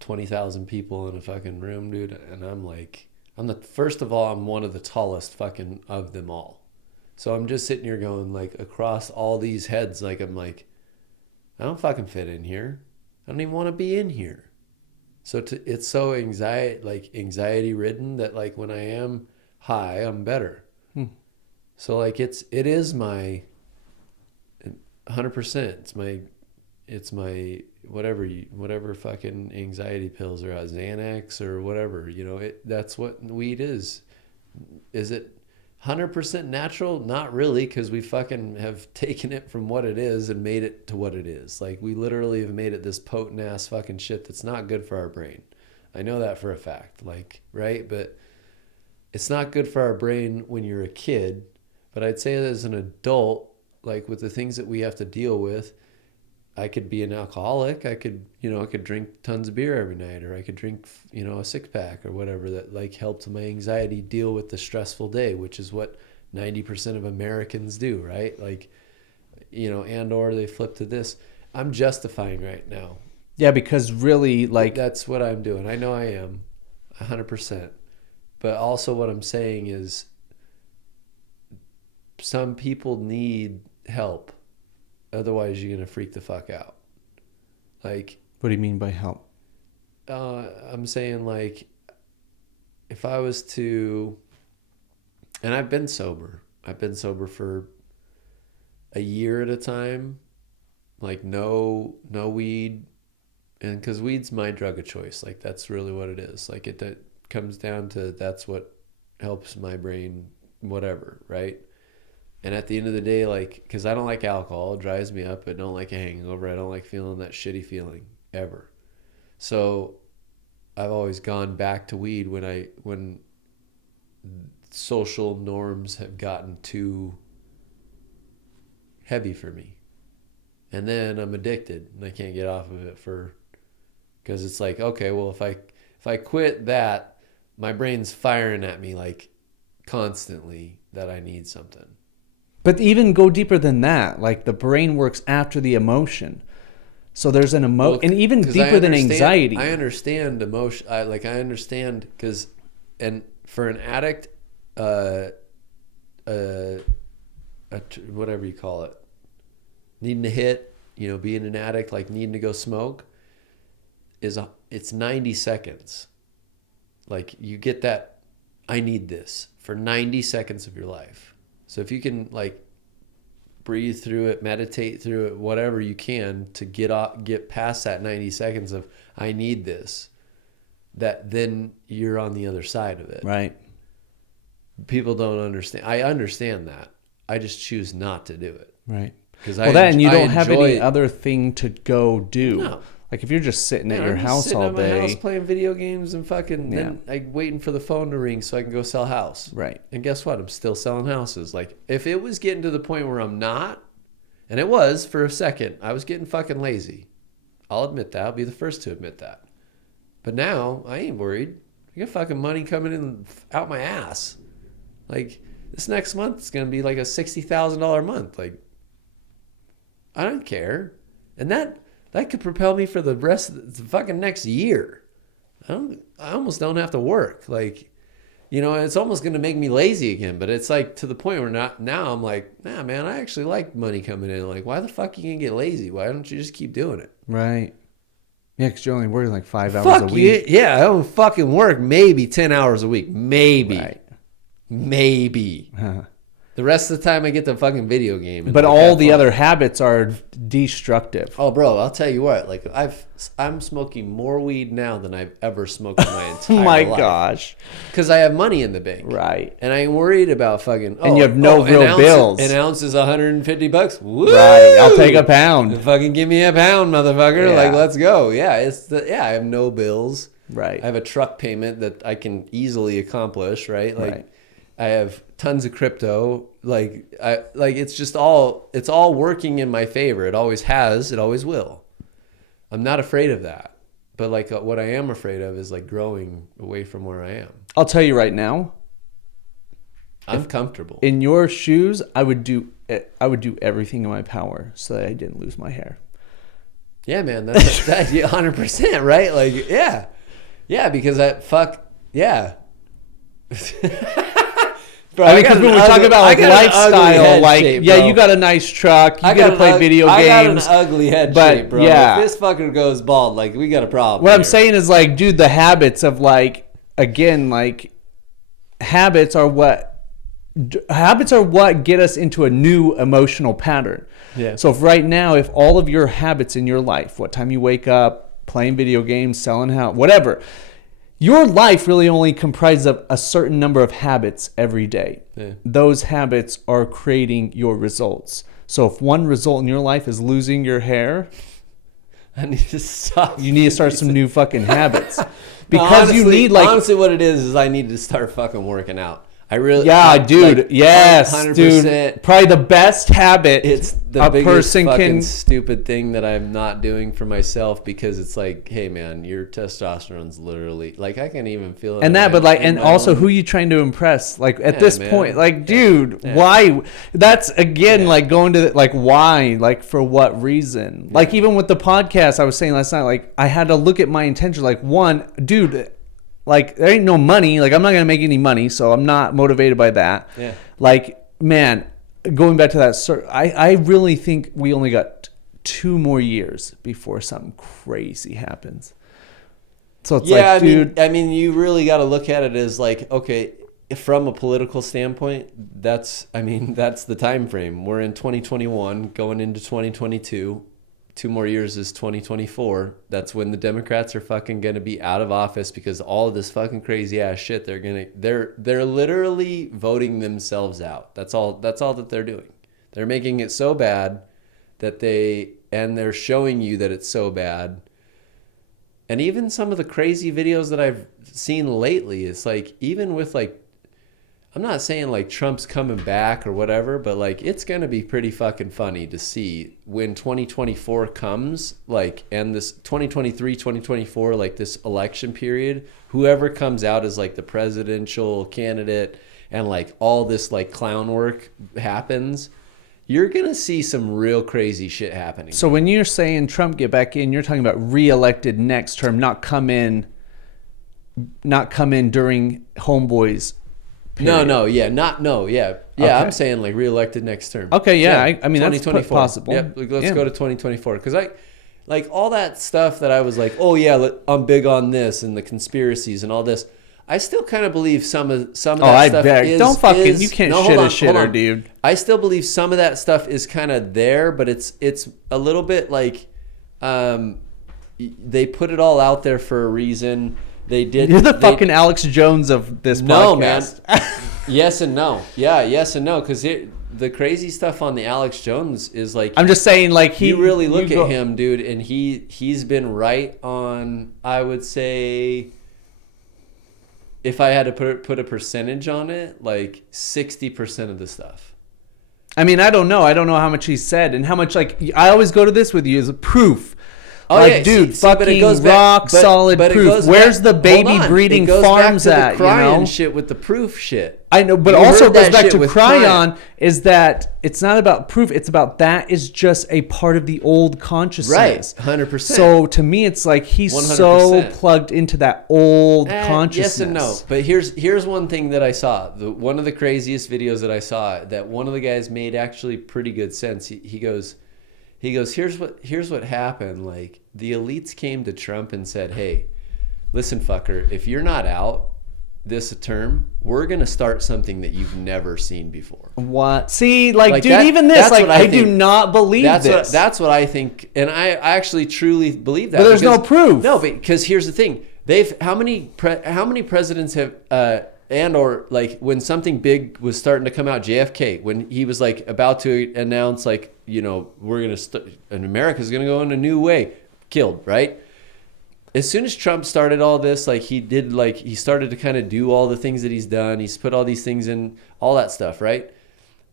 20,000 people in a fucking room, dude, and first of all, I'm one of the tallest fucking of them all. So I'm just sitting here going like across all these heads, like I'm like, I don't fucking fit in here. I don't even want to be in here. So it's so anxiety ridden that like when I am high, I'm better. So like it is my 100%. It's my whatever fucking anxiety pills or Xanax or whatever, that's what weed is. Is it 100% natural? Not really, because we fucking have taken it from what it is and made it to what it is. Like we literally have made it this potent ass fucking shit that's not good for our brain. I know that for a fact, like, right? But it's not good for our brain when you're a kid. But I'd say that as an adult, like with the things that we have to deal with, I could be an alcoholic. I could drink tons of beer every night, or I could drink, a 6-pack or whatever that like helped my anxiety deal with the stressful day, which is what 90% of Americans do, right? Like, and or they flip to this. I'm justifying right now. Yeah, because really, like, that's what I'm doing. I know I am 100%. But also what I'm saying is some people need help. Otherwise, you're going to freak the fuck out. Like, what do you mean by help? I'm saying, like, if I was to, and I've been sober for a year at a time, like no weed, and because weed's my drug of choice. Like, that's really what it is. Like, that comes down to that's what helps my brain, whatever, right? And at the end of the day, like, because I don't like alcohol, it drives me up. I don't like a hangover. I don't like feeling that shitty feeling ever. So I've always gone back to weed when social norms have gotten too heavy for me. And then I'm addicted and I can't get off of it because it's like, okay, well, if I quit that, my brain's firing at me like constantly that I need something. But even go deeper than that, like the brain works after the emotion. So there's an emotion, and even deeper than anxiety. I understand emotion. I understand because, and for an addict, whatever you call it, needing to hit, being an addict, like needing to go smoke, it's 90 seconds. Like you get that, I need this for 90 seconds of your life. So if you can like breathe through it, meditate through it, whatever you can to get past that 90 seconds of I need this, that then you're on the other side of it. Right. People don't understand. I understand that. I just choose not to do it. Right. Because you don't have any other thing to go do. No. Like if you're just sitting at your house all day, sitting at my house playing video games and fucking then like waiting for the phone to ring so I can go sell a house. Right. And guess what? I'm still selling houses. Like if it was getting to the point where I'm not, and it was for a second, I was getting fucking lazy. I'll admit that. I'll be the first to admit that. But now I ain't worried. I got fucking money coming in out my ass. Like this next month is gonna be like a $60,000 month. Like I don't care, and that could propel me for the rest of the fucking next year. I almost don't have to work. Like, you know, it's almost going to make me lazy again. But it's like to the point where now I'm like, nah, man, I actually like money coming in. Like, why the fuck are you going to get lazy? Why don't you just keep doing it? Right. Yeah, because you're only working like 5 hours Fuck a week. Yeah, I don't fucking work maybe 10 hours a week. Maybe. Right. Maybe. The rest of the time I get the fucking video game. But all the other habits are destructive. Oh, bro, I'll tell you what. Like I'm smoking more weed now than I've ever smoked in my entire Oh my life. Gosh. Because I have money in the bank. Right. And I ain't worried about fucking... and you have no real bills. An ounce is $150. Woo! Right. I'll take a pound. Fucking give me a pound, motherfucker. Yeah. Like, let's go. Yeah, I have no bills. Right. I have a truck payment that I can easily accomplish, right? Like, Right. I have tons of crypto. It's just all working in my favor. It always has. It always will. I'm not afraid of that. But like what I am afraid of is like growing away from where I am. I'll tell you right now. I'm comfortable. In your shoes, I would do everything in my power so that I didn't lose my hair. Yeah, man. That's 100%, right? Like, yeah. Yeah, because yeah. Bro, I mean, because when we talk about like lifestyle, like, shape, yeah, you got a nice truck, you got to play video games. I got an ugly head shape, bro. Yeah. If this fucker goes bald, like, we got a problem. What I'm saying is, like, dude, the habits of, like, again, like, habits are what get us into a new emotional pattern. Yeah. So if right now, if all of your habits in your life, what time you wake up, playing video games, selling house, whatever, your life really only comprises of a certain number of habits every day. Yeah. Those habits are creating your results. So if one result in your life is losing your hair, I need to stop. you need to start some new fucking habits. Because honestly, you need like... Honestly, what it is I need to start fucking working out. I really... Yeah, dude. Like, yes, 100%. Dude. Probably the best habit it's the a biggest person fucking stupid thing that I'm not doing for myself because it's like, hey, man, your testosterone's literally... Like, I can't even feel it. And that, but like... And also, who are you trying to impress? Like, at this point, like, dude, why? That's, again, like, going to... Like, why? Like, for what reason? Yeah. Like, even with the podcast, I was saying last night, like, I had to look at my intention. Like, one, dude... Like, there ain't no money. Like, I'm not going to make any money, so I'm not motivated by that. Yeah. Like, man, going back to that, I really think we only got 2 more years before something crazy happens. So it's like, dude. I mean, you really got to look at it as like, okay, from a political standpoint, that's the time frame. We're in 2021, going into 2022. 2 more years is 2024. That's when the Democrats are fucking gonna be out of office because all of this fucking crazy ass shit. They're literally voting themselves out. That's all that they're doing. They're making it so bad that they're showing you that it's so bad. And even some of the crazy videos that I've seen lately, it's like, even with like, I'm not saying like Trump's coming back or whatever, but like it's going to be pretty fucking funny to see when 2024 comes, like, and this 2023, 2024, like this election period, whoever comes out as like the presidential candidate and like all this like clown work happens, you're going to see some real crazy shit happening. So when you're saying Trump get back in, you're talking about re-elected next term, not come in during Homeboy's period. Okay. I'm saying like reelected next term. Okay, yeah. I mean, that's possible. Yep, let's go to 2024 because like all that stuff that I was like, oh yeah, I'm big on this and the conspiracies and all this. I still kind of believe some of that stuff. You can't shit a shitter, dude. I still believe some of that stuff is kind of there, but it's a little bit like they put it all out there for a reason. You're the fucking Alex Jones of this podcast. No, man. Yes and no. Yeah, yes and no. Because the crazy stuff on the Alex Jones is like... I'm just saying, like, you really look at him, dude, and he's been right on, I would say, if I had to put a percentage on it, like 60% of the stuff. I mean, I don't know. I don't know how much he said and how much, like, I always go to this with you as a proof. dude, fucking rock solid proof. Where's the baby breeding farms at? You know, shit with the proof shit. I know, but also it goes back to Cryon is that it's not about proof. It's about that is just a part of the old consciousness. Right, 100%. So to me, it's like he's 100%. So plugged into that old consciousness. Yes and no. But here's one thing that I saw. One of the craziest videos that I saw that one of the guys made actually pretty good sense. He goes, here's what happened. Like the elites came to Trump and said, hey, listen, fucker, if you're not out this term, we're going to start something that you've never seen before. What? See, like dude, even this, like I do not believe this. That's what I think. And I actually truly believe that. But there's no proof. No, because here's the thing. How many presidents have, and or like when something big was starting to come out, JFK, when he was like about to announce like, you know, we're going to, and America's going to go in a new way, killed, right? As soon as Trump started all this, like he started to kind of do all the things that he's done. He's put all these things in, all that stuff, right?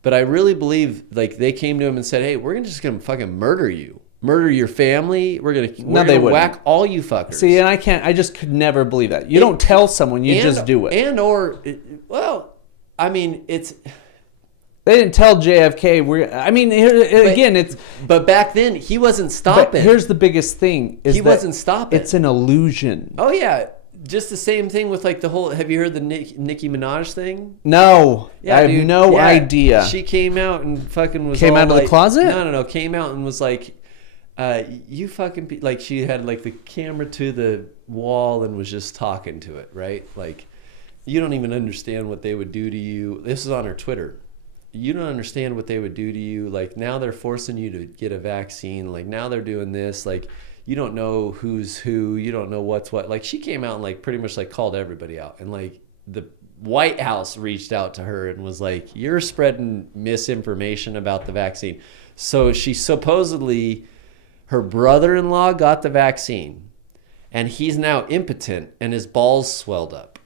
But I really believe like they came to him and said, hey, we're just going to fucking murder you. Murder your family. We're gonna whack all you fuckers. See, and I just could never believe that. You don't tell someone, you just do it. And or, well, I mean, it's... They didn't tell JFK. But back then he wasn't stopping. But here's the biggest thing: he wasn't stopping. It's an illusion. Oh yeah, just the same thing with like the whole. Have you heard the Nicki Minaj thing? No, yeah, I have no idea. She came out and fucking was came out of the closet. No, came out and was like, "You fucking like." She had like the camera to the wall and was just talking to it, right? Like, you don't even understand what they would do to you. This is on her Twitter. You don't understand what they would do to you. Like now they're forcing you to get a vaccine. Like now they're doing this. Like you don't know who's who. You don't know what's what. Like she came out and like pretty much like called everybody out. And like the White House reached out to her and was like, you're spreading misinformation about the vaccine. So she supposedly, her brother-in-law got the vaccine and he's now impotent and his balls swelled up.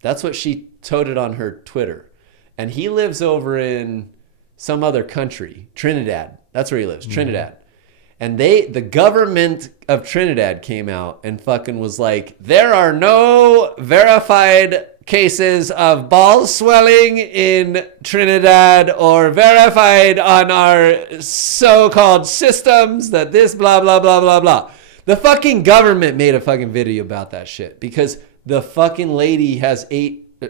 That's what she toted on her Twitter. And he lives over in some other country, Trinidad. That's where he lives, Trinidad. And the government of Trinidad came out and fucking was like, there are no verified cases of ball swelling in Trinidad or verified on our so-called systems that this blah, blah, blah, blah, blah. The fucking government made a fucking video about that shit because the fucking lady has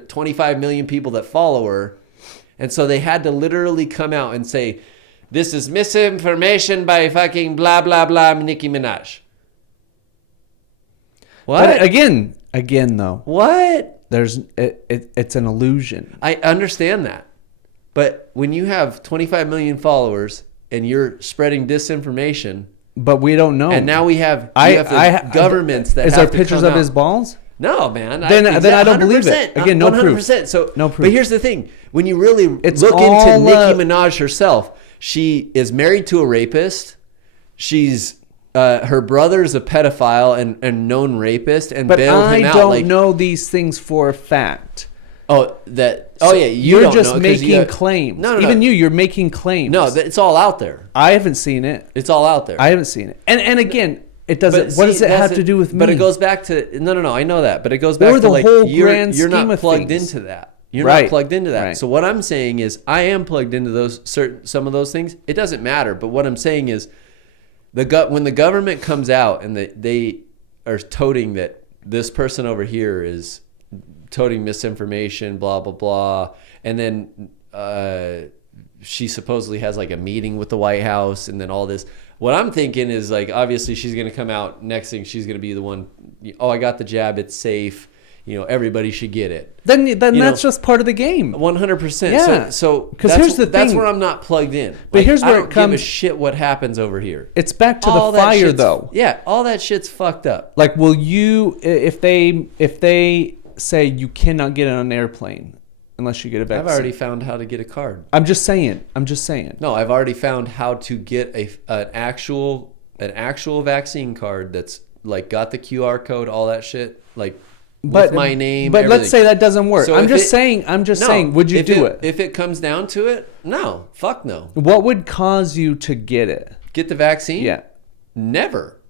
25 million people that follow her. And so they had to literally come out and say, this is misinformation by fucking blah, blah, blah, Nicki Minaj. What? But again though. What? It's an illusion. I understand that. But when you have 25 million followers and you're spreading disinformation. But we don't know. And now we have governments that is have there pictures of his balls? No, man. Then I don't believe it. Again, no 100%. Proof. So, no proof. But here's the thing. When you really look into Nicki Minaj herself, she is married to a rapist. She's her brother's a pedophile and known rapist and bailed him out. But I don't know these things for a fact. You're just making claims. No. Even you're making claims. No, it's all out there. I haven't seen it. It's all out there. I haven't seen it. And again, it doesn't. What does it have to do with me? But it goes back to no. I know that, but it goes back to like you're not plugged into that. You're not plugged into that. Right. So what I'm saying is, I am plugged into some of those things. It doesn't matter. But what I'm saying is, when the government comes out and they are toting that this person over here is toting misinformation, blah blah blah, and then she supposedly has like a meeting with the White House, and then all this. What I'm thinking is like, obviously she's going to come out. Next thing, she's going to be the one. Oh, I got the jab. It's safe. Everybody should get it. Then that's just part of the game. 100%. Yeah. So because here's the thing. That's where I'm not plugged in. But here's where I don't give a shit what happens over here. It's back to the fire, though. Yeah, all that shit's fucked up. Like, will you if they say you cannot get on an airplane unless you get a vaccine? I've already found how to get a card. I'm just saying. No, I've already found how to get an actual vaccine card that's like got the QR code, all that shit, like with my name. But everything. Let's say that doesn't work. So I'm just saying. Would you do it? If it comes down to it, no. Fuck no. What would cause you to get it? Get the vaccine? Yeah. Never.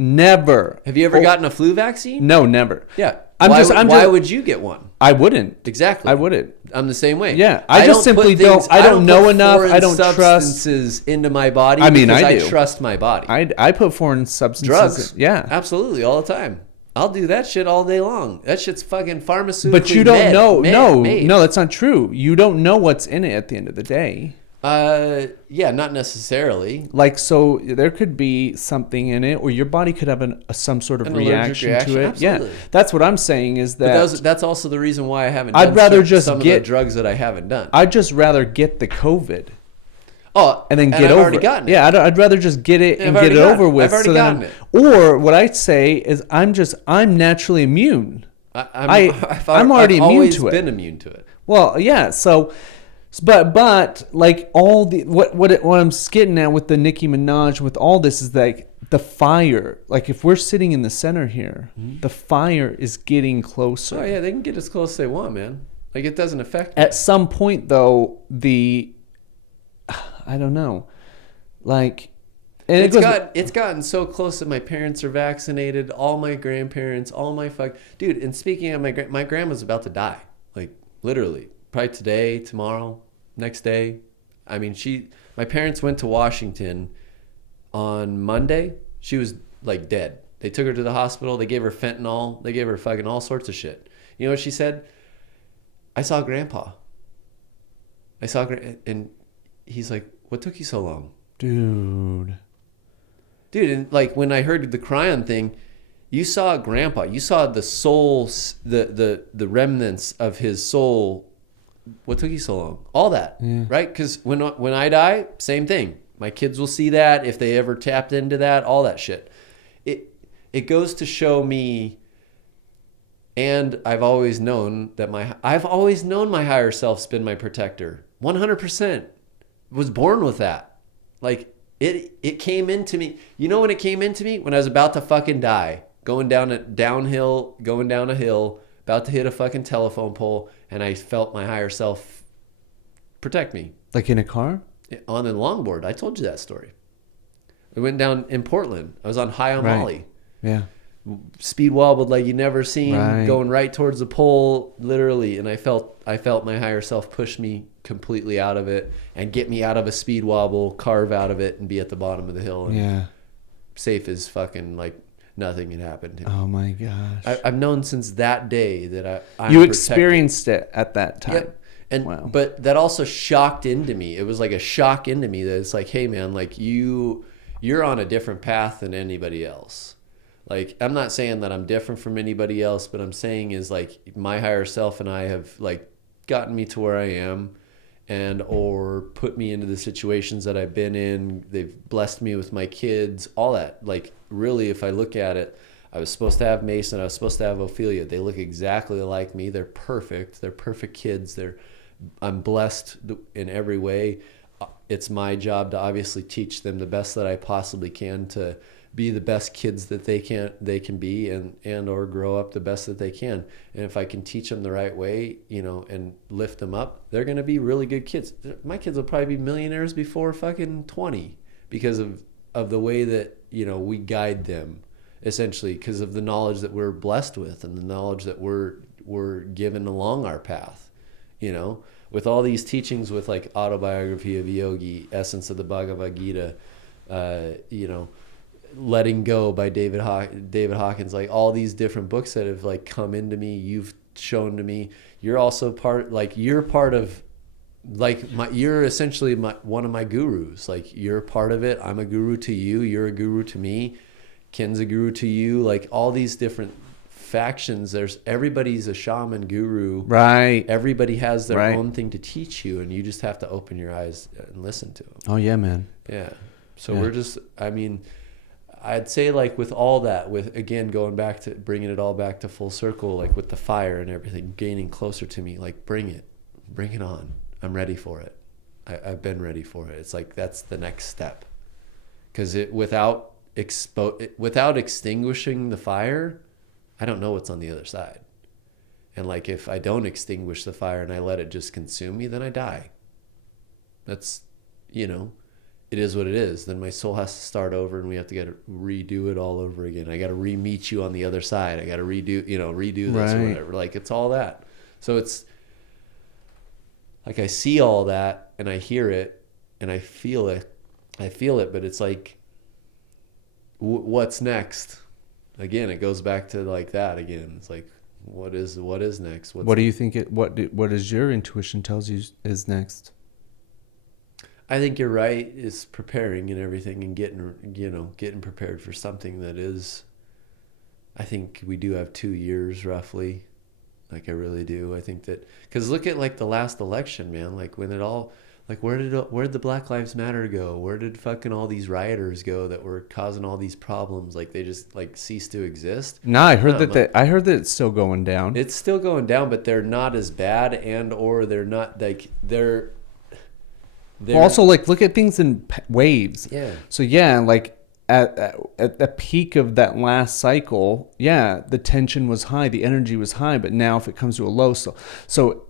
Never. Have you ever gotten a flu vaccine? No, never. Yeah. Why would you get one? I wouldn't. Exactly. I wouldn't. I'm the same way. Yeah. I just simply don't. I don't know enough. I don't trust substances into my body. I mean, I do. I trust my body. I put foreign substances. Drugs. Yeah. Absolutely, all the time. I'll do that shit all day long. That shit's fucking pharmaceutically. But you don't know. Made. No, that's not true. You don't know what's in it at the end of the day. Yeah, not necessarily. Like, so there could be something in it, or your body could have some sort of reaction to it. Absolutely. Yeah, that's what I'm saying is that. But that's also the reason why I haven't. I'd rather just some get of the drugs that I haven't done. I'd just rather get the COVID. Oh, and then get I've over already it. gotten it. Yeah, I'd rather just get it and get it over with. I've already gotten it. Or what I'd say is I'm naturally immune. I've already immune to it. I've been immune to it. Well, yeah. So, but like all the what I'm getting at with the Nicki Minaj with all this is like the fire. Like if we're sitting in the center here, the fire is getting closer. Oh yeah, they can get as close as they want, man. Like it doesn't affect me. At some point, though, I don't know, like, and it's gotten so close that my parents are vaccinated, all my grandparents, all my dude. And speaking of my grandma's about to die, like literally, probably today, tomorrow, next day. I mean, my parents went to Washington on Monday. She was like dead. They took her to the hospital. They gave her fentanyl. They gave her fucking all sorts of shit. You know what she said? I saw Grandpa. And he's like, what took you so long? Dude, and like when I heard the cryon thing, you saw Grandpa. You saw the soul, the remnants of his soul. What took you so long? All that, right? Because when I die, same thing. My kids will see that if they ever tapped into that, all that shit. It goes to show me. And I've always known my higher self's been my protector. 100%. Was born with that. Like it came into me. You know when it came into me? When I was about to fucking die. Going down a hill, about to hit a fucking telephone pole, and I felt my higher self protect me. Like in a car? On a longboard. I told you that story. I went down in Portland. I was on high on Molly. Yeah. Speed wobbled like you never seen, right. Going right towards the pole, literally, and I felt my higher self push me completely out of it and get me out of a speed wobble, carve out of it, and be at the bottom of the hill, and safe as fucking like nothing had happened to me. Oh my gosh! I've known since that day that I'm you experienced it at that time. Yep. And wow. But that also shocked into me. It was like a shock into me that it's like, hey man, like you're on a different path than anybody else. Like, I'm not saying that I'm different from anybody else, but I'm saying is like my higher self and I have like gotten me to where I am and or put me into the situations that I've been in. They've blessed me with my kids, all that. Like really, if I look at it, I was supposed to have Mason. I was supposed to have Ophelia. They look exactly like me. They're perfect. They're perfect kids. I'm blessed in every way. It's my job to obviously teach them the best that I possibly can to be the best kids that they can be and or grow up the best that they can. And if I can teach them the right way, and lift them up, they're going to be really good kids. My kids will probably be millionaires before fucking 20 because of the way that, we guide them, essentially, because of the knowledge that we're blessed with and the knowledge that we're given along our path, with all these teachings with like Autobiography of a Yogi, Essence of the Bhagavad Gita, Letting Go by David Hawkins, like all these different books that have like come into me, you've shown to me. You're also you're essentially one of my gurus. Like you're part of it. I'm a guru to you. You're a guru to me. Ken's a guru to you. Like all these different factions. Everybody's a shaman guru. Right. Everybody has their own thing to teach you, and you just have to open your eyes and listen to them. Oh yeah, man. Yeah. So we're just. I'd say like with all that, with again going back to bringing it all back to full circle, like with the fire and everything gaining closer to me, like bring it on. I'm ready for it. I've been ready for it. It's like that's the next step, because without extinguishing the fire, I don't know what's on the other side. And like if I don't extinguish the fire and I let it just consume me, then I die. That's it is what it is. Then my soul has to start over, and we have to redo it all over again. I got to re-meet you on the other side. I got to redo this or whatever. Like, it's all that. So it's like I see all that and I hear it and I feel it, but it's like, what's next? Again, it goes back to like that again. It's like, what is next? What do you think what is your intuition tells you is next? I think you're right. It's preparing and everything, and getting prepared for something that is. I think we do have 2 years roughly. Like, I really do. I think that, because look at like the last election, man. Like, when it all, like, where did the Black Lives Matter go? Where did fucking all these rioters go that were causing all these problems? Like, they just like ceased to exist. No, I heard I heard that it's still going down. It's still going down, but they're not as bad, or they're not like they're also, like, look at things in waves. Yeah. So yeah, like at the peak of that last cycle, yeah, the tension was high, the energy was high, but now if it comes to a low, so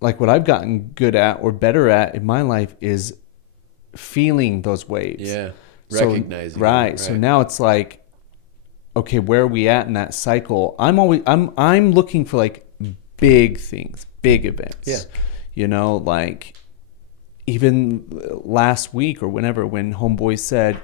like what I've gotten good at or better at in my life is feeling those waves. Yeah. Recognizing. Right. So now it's like, okay, where are we at in that cycle? I'm looking for like big things, big events. Yeah. You know, like even last week or whenever, when Homeboy said,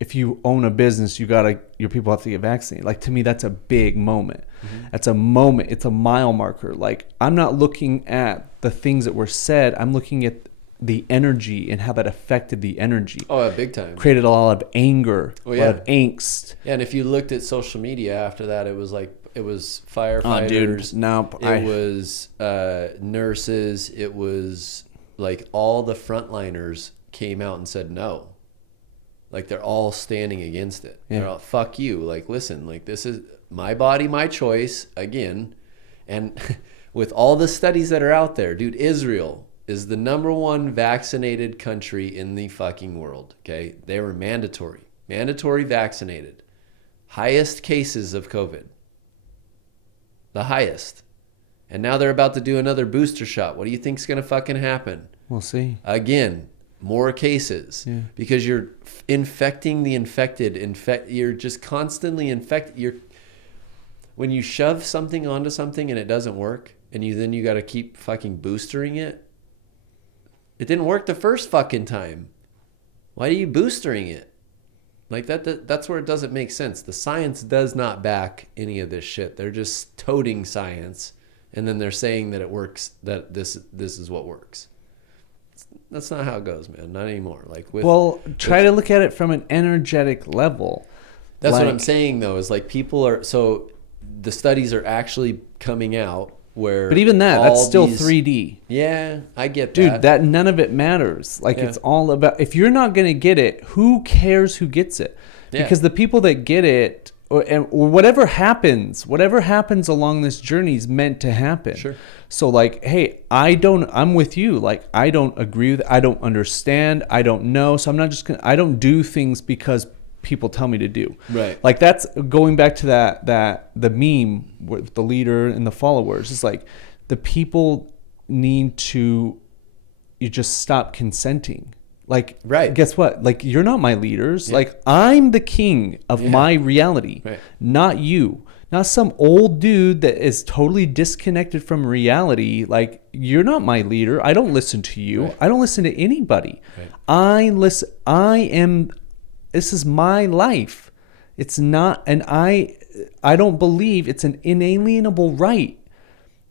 if you own a business, your people have to get vaccinated. Like, to me, that's a big moment. Mm-hmm. That's a moment. It's a mile marker. Like, I'm not looking at the things that were said. I'm looking at the energy and how that affected the energy. Oh, big time. Created a lot of anger, a lot of angst. Yeah, and if you looked at social media after that, it was like, it was firefighters. Oh, dude, no, it was nurses. It was like all the frontliners came out and said no. Like, they're all standing against it. Yeah. They're all, fuck you. Like, listen, like, this is my body, my choice, again. And with all the studies that are out there, dude, Israel is the #1 vaccinated country in the fucking world, okay? They were mandatory vaccinated. Highest cases of COVID. The highest. And now they're about to do another booster shot. What do you think's going to fucking happen? We'll see. Again, more cases, because you're infecting the infected. You're just constantly when you shove something onto something and it doesn't work, and you got to keep fucking boostering it. It didn't work the first fucking time. Why are you boostering it? Like, that's where it doesn't make sense. The science does not back any of this shit. They're just toting science, and then they're saying that it works, that this is what works. That's not how it goes, man. Not anymore. Like, try to look at it from an energetic level. That's what I'm saying, though, is like, people are, so the studies are actually coming out where, but even that's still 3D. Yeah, I get that. Dude, that none of it matters. Like, it's all about, if you're not going to get it, who cares who gets it? Yeah. Because the people that get it, or whatever happens along this journey is meant to happen. Sure. So, like, hey, I'm with you. Like, I don't agree with, I don't understand, I don't know. So I don't do things because people tell me to do. Right. Like, that's going back to the meme with the leader and the followers. It's like, the people need to, you just stop consenting. Like, right. Guess what? Like, you're not my leaders. Yeah. Like, I'm the king of my reality, not you. Not some old dude that is totally disconnected from reality. Like, you're not my leader. I don't listen to you. Right. I don't listen to anybody. Right. This is my life. It's not, and I don't believe it's an inalienable right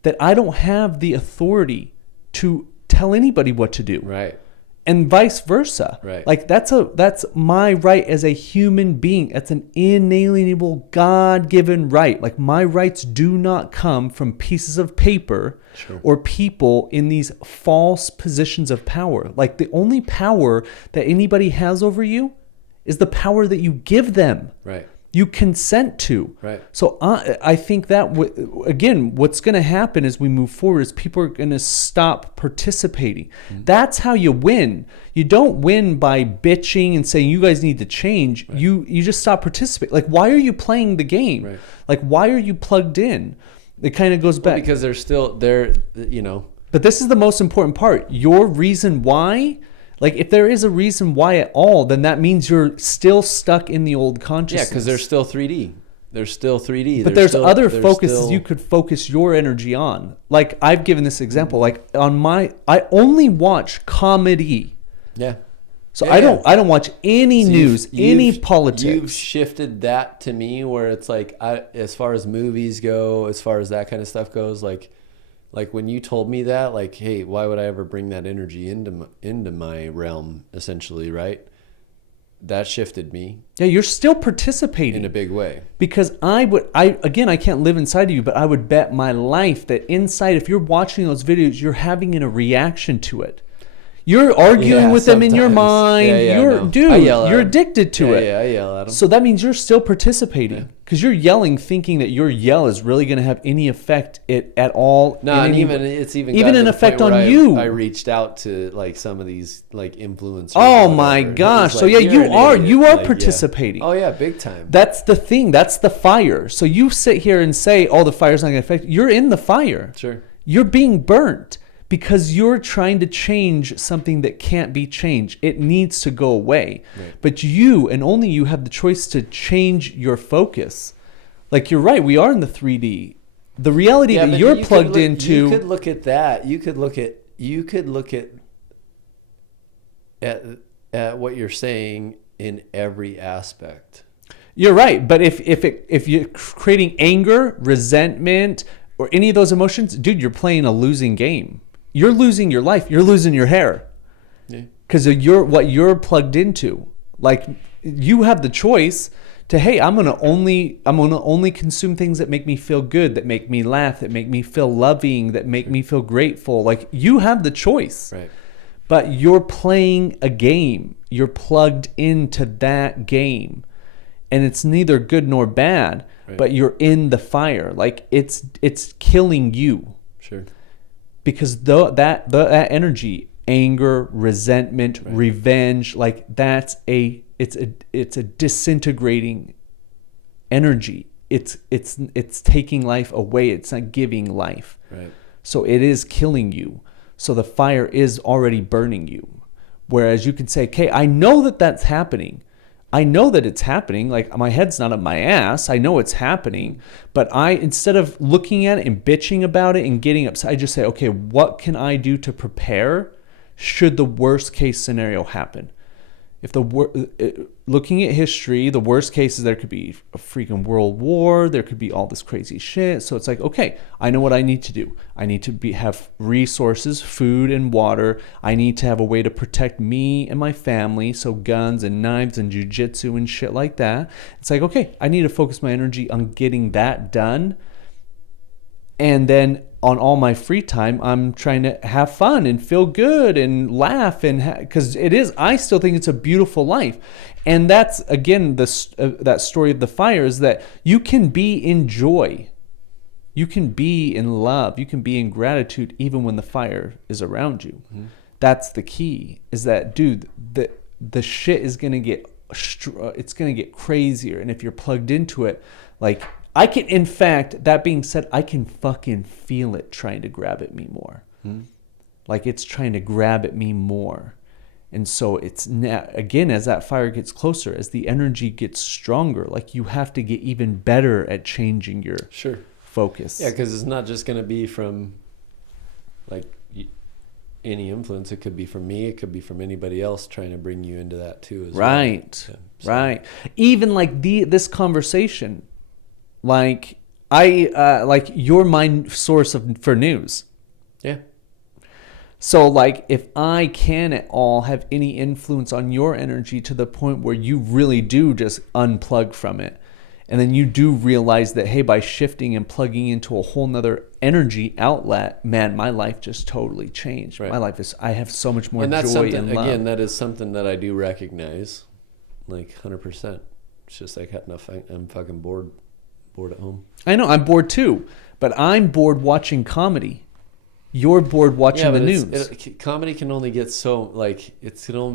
that I don't have the authority to tell anybody what to do. Right. And vice versa. Right. Like, that's my right as a human being. That's an inalienable, God-given right. Like, my rights do not come from pieces of paper or people in these false positions of power. Like, the only power that anybody has over you is the power that you give them. Right. You consent to. Right. So I think that, again, what's going to happen as we move forward is people are going to stop participating. Mm-hmm. That's how you win. You don't win by bitching and saying you guys need to change. Right. You just stop participating. Like, why are you playing the game? Right. Like, why are you plugged in? It kind of goes back. Well, because they're still there, you know. But this is the most important part. Your reason why, Like, if there is a reason why at all, then that means you're still stuck in the old consciousness. Yeah, because there's still 3D. There's still 3D. But there's other focuses you could focus your energy on. Like, I've given this example. Like, I only watch comedy. Yeah. So I don't watch any news, any politics. You've shifted that to me where it's like, as far as movies go, as far as that kind of stuff goes, like when you told me that, like, hey, why would I ever bring that energy into my realm, essentially, right? That shifted me. Yeah, you're still participating in a big way. Because I can't live inside of you, but I would bet my life that inside, if you're watching those videos, you're having a reaction to it. You're arguing with them in your mind. You're addicted to it. Yeah, I yell at them. So that means you're still participating because you're yelling, thinking that your yell is really going to have any effect at all. No, and it's even an effect on you. I reached out to like some of these like influencers. Oh my gosh! Like, so yeah, you are like, participating. Yeah. Oh yeah, big time. That's the thing. That's the fire. So you sit here and say, "Oh, the fire's not going to affect you." You're in the fire. Sure. You're being burnt. Because you're trying to change something that can't be changed. It needs to go away. Right. But you, and only you, have the choice to change your focus. Like, you're right, we are in the 3D. The reality that you're plugged into... You could look at that. You could look at what you're saying in every aspect. You're right. But if you're creating anger, resentment, or any of those emotions, dude, you're playing a losing game. You're losing your life. You're losing your hair. Because what you're plugged into. Like, you have the choice to, hey, I'm gonna only consume things that make me feel good, that make me laugh, that make me feel loving, that make me feel grateful. Like, you have the choice. Right. But you're playing a game. You're plugged into that game. And it's neither good nor bad, right. But you're in the fire. Like, it's killing you. Sure. Because that energy, anger, resentment, right. Revenge, like it's a disintegrating energy. It's taking life away. It's not giving life. Right. So it is killing you. So the fire is already burning you. Whereas you can say, okay, I know that that's happening. I know that it's happening. Like, my head's not up my ass. I know it's happening. But instead of looking at it and bitching about it and getting upset, I just say, okay, what can I do to prepare should the worst case scenario happen? If looking at history, the worst case is there could be a freaking world war. There could be all this crazy shit. So it's like, okay, I know what I need to do. I need to have resources, food and water. I need to have a way to protect me and my family. So guns and knives and jujitsu and shit like that. It's like, okay, I need to focus my energy on getting that done. And then on all my free time, I'm trying to have fun and feel good and laugh, and because I still think it's a beautiful life. And that's, again, that story of the fire is that you can be in joy. You can be in love. You can be in gratitude even when the fire is around you. Mm-hmm. That's the key, is that, dude, the shit is going to get crazier. And if you're plugged into it, like, I can, in fact, that being said, I can fucking feel it trying to grab at me more. Like, it's trying to grab at me more. And so it's now, again, as that fire gets closer, as the energy gets stronger, like, you have to get even better at changing your focus. Yeah, because it's not just going to be from, like, any influence. It could be from me. It could be from anybody else trying to bring you into that too as well. Right, right. Even like this conversation. Like, like, you're my source for news. Yeah. So, like, if I can at all have any influence on your energy to the point where you really do just unplug from it, and then you do realize that, hey, by shifting and plugging into a whole nother energy outlet, man, my life just totally changed. Right. My life I have so much more joy and love. Again, that is something that I do recognize, like, 100%. It's just like, I'm fucking bored at home. I know, I'm bored too, but I'm bored watching comedy. You're bored watching the news. Comedy can only get so, like,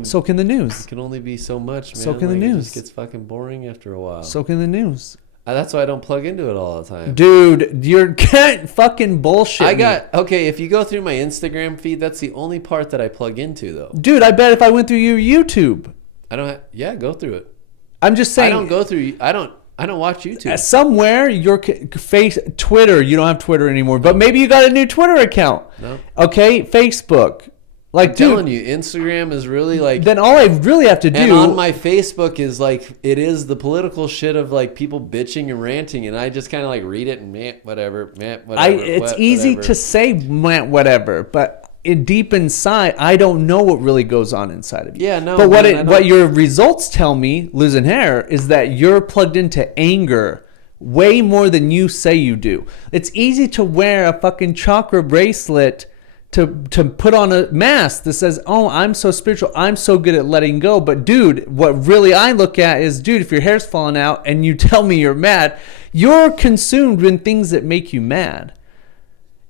so can the news. It can only be so much, man. So can the news. It just gets fucking boring after a while. So can the news. That's why I don't plug into it all the time. Dude, you're fucking bullshit. Okay, if you go through my Instagram feed, that's the only part that I plug into, though. Dude, I bet if I went through your YouTube. Go through it. I'm just saying. I don't watch YouTube. Somewhere, your Twitter, you don't have Twitter anymore, but maybe you got a new Twitter account. No. Okay, Facebook. Like, I'm telling you, Instagram is really like... Then all I really have to do... And on my Facebook is like, it is the political shit of like people bitching and ranting, and I just kind of like read it and whatever. It's easy to say whatever, but deep inside, I don't know what really goes on inside of you. Yeah, no. But what your results tell me, losing hair, is that you're plugged into anger way more than you say you do. It's easy to wear a fucking chakra bracelet to put on a mask that says, oh, I'm so spiritual, I'm so good at letting go. But dude, what really I look at is, dude, if your hair's falling out and you tell me you're mad, you're consumed in things that make you mad.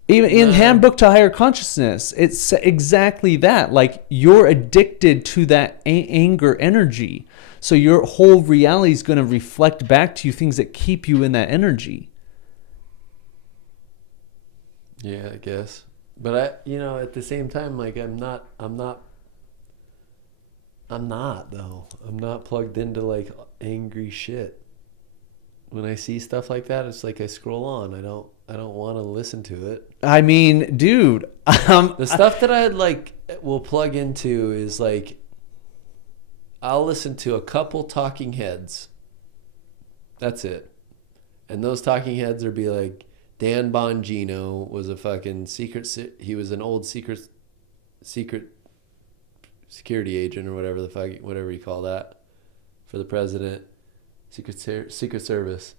Even in Handbook to Higher Consciousness, it's exactly that. Like, you're addicted to that anger energy. So your whole reality is going to reflect back to you things that keep you in that energy. Yeah, I guess. But at the same time, like, I'm not though. I'm not plugged into like angry shit. When I see stuff like that, it's like I scroll on. I don't want to listen to it. I mean, dude, the stuff that I like will plug into is like, I'll listen to a couple talking heads. That's it. And those talking heads would be like, Dan Bongino was a fucking he was an old secret security agent or whatever you call that for the president, Secret Service.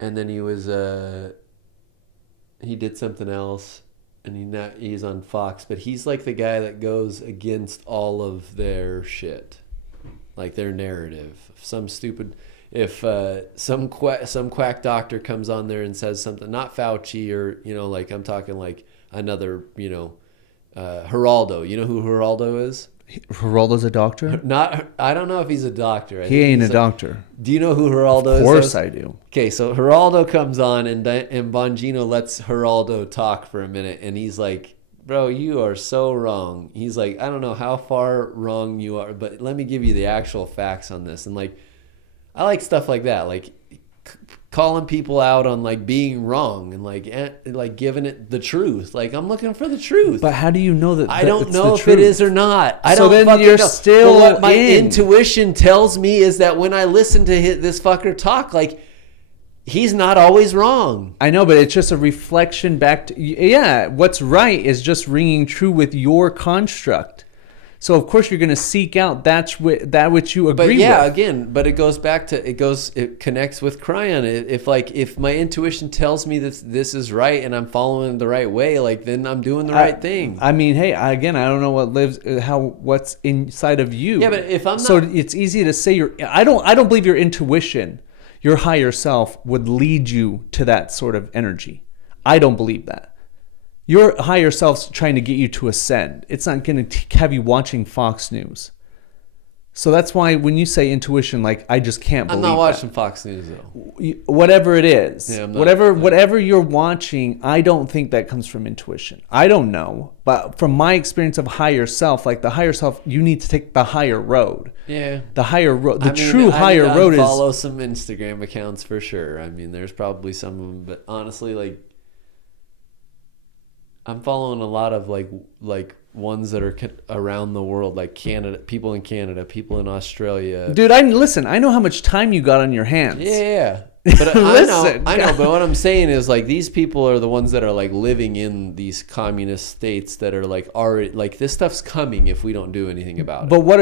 And then he was he did something else, and he's on Fox, but he's like the guy that goes against all of their shit, like their narrative. If some quack doctor comes on there and says something, not Fauci or, like I'm talking like another, Geraldo. You know who Geraldo is? Geraldo's a doctor? I don't know if he's a doctor. He ain't a doctor. Do you know who Geraldo is? Of course I do. Okay, so Geraldo comes on and Bongino lets Geraldo talk for a minute, and he's like, bro, you are so wrong. He's like, I don't know how far wrong you are, but let me give you the actual facts on this. And like, I like stuff like that, like calling people out on like being wrong and like giving it the truth. Like, I'm looking for the truth. But how do you know that? I don't know if it is or not. I don't. So then you're still. But what my intuition tells me is that when I listen to this fucker talk, like, he's not always wrong. I know, but it's just a reflection back to what's right is just ringing true with your construct. So of course you're going to seek out that which you agree with. But again, but it goes back to it connects with Cryon. If my intuition tells me that this is right and I'm following the right way, like, then I'm doing the right thing. I mean, hey, again, I don't know what's inside of you. Yeah, but if I'm not, so it's easy to say I don't believe your intuition, your higher self would lead you to that sort of energy. I don't believe that. Your higher self's trying to get you to ascend. It's not going to have you watching Fox News. So that's why when you say intuition, like, I just can't believe that. I'm not watching Fox News, though. Whatever it is. Yeah, I'm not, whatever you're watching, I don't think that comes from intuition. I don't know. But from my experience of higher self, like the higher self, you need to take the higher road. Yeah. The higher road. True higher road is... follow some Instagram accounts for sure. I mean, there's probably some of them. But honestly, like, I'm following a lot of like ones that are around the world, like Canada, people in Canada, people in Australia. Dude, I know how much time you got on your hands. Yeah. But I know. But what I'm saying is, like, these people are the ones that are like living in these communist states that are like already, like, this stuff's coming if we don't do anything about it. But what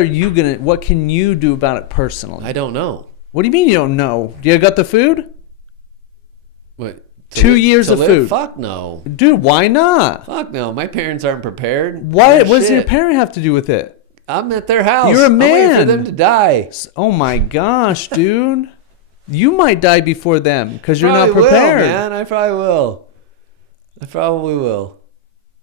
can you do about it personally? I don't know. What do you mean you don't know? You got the food? What? 2 years of food. Fuck no. Dude, why not? Fuck no. My parents aren't prepared. Why? What does your parent have to do with it? I'm at their house. You're a man. I'm waiting for them to die. Oh my gosh, dude. You might die before them because you're not prepared. Will, man. I probably will.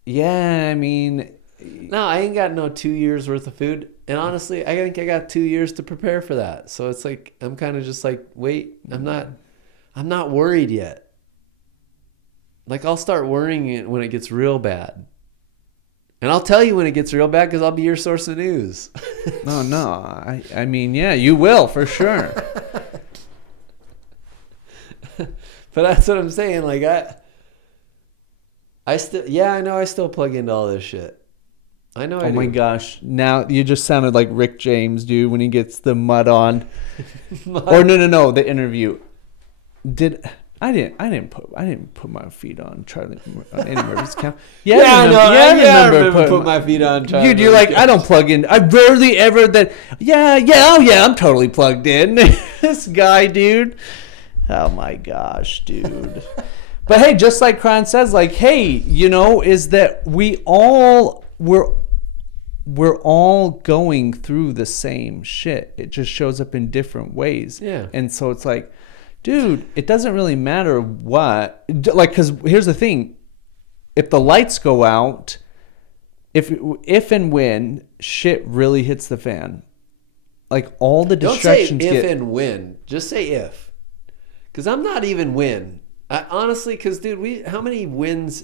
Yeah, I mean, No, I ain't got no 2 years worth of food. And honestly, I think I got 2 years to prepare for that. So it's like, I'm kind of just like, wait, I'm not worried yet. Like, I'll start worrying it when it gets real bad. And I'll tell you when it gets real bad because I'll be your source of news. No. I mean, yeah, you will for sure. But that's what I'm saying. Like, I know I still plug into all this shit. I know I do. Oh my gosh. Now you just sounded like Rick James, dude, when he gets the mud on. Or no, the interview. I didn't put my feet on Charlie Eddie Murphy's couch. I remember put my feet on Charlie. Dude, you're like, I don't plug in. I rarely ever that. I'm totally plugged in. This guy, dude. Oh my gosh, dude. But hey, just like Kron says, like, hey, is that we're all going through the same shit. It just shows up in different ways. Yeah. And so it's like, dude, it doesn't really matter what, like, because here's the thing. If the lights go out, if and when shit really hits the fan, like all the distractions Don't say if and when. Just say if. Because I'm not even when. Honestly, because, dude, how many wins?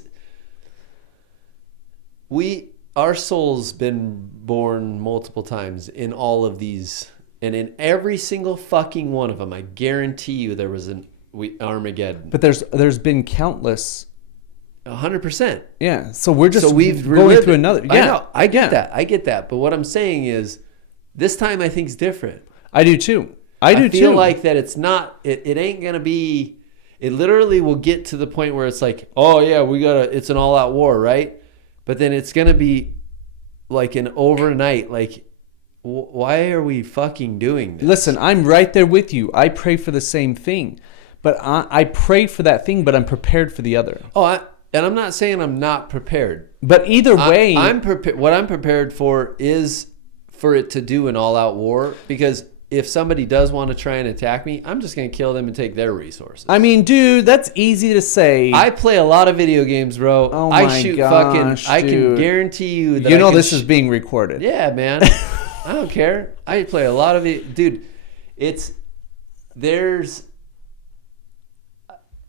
Our soul's been born multiple times in all of these. And in every single fucking one of them, I guarantee you there was Armageddon. But there's been countless. 100%. Yeah. So we're just going through another. Yeah. I know. I get that. But what I'm saying is, this time I think is different. I do too. I feel like that it's not. It ain't gonna be. It literally will get to the point where it's like, oh yeah, it's an all-out war, right? But then it's gonna be like an overnight, like. Why are we fucking doing this? Listen, I'm right there with you. I pray for the same thing. But I pray for that thing, but I'm prepared for the other. Oh, and I'm not saying I'm not prepared. But either way... I'm prepared. What I'm prepared for is for it to do an all-out war. Because if somebody does want to try and attack me, I'm just going to kill them and take their resources. I mean, dude, that's easy to say. I play a lot of video games, bro. Oh my gosh, I can guarantee you that this is being recorded. Yeah, man. I don't care. I play a lot of it. Dude,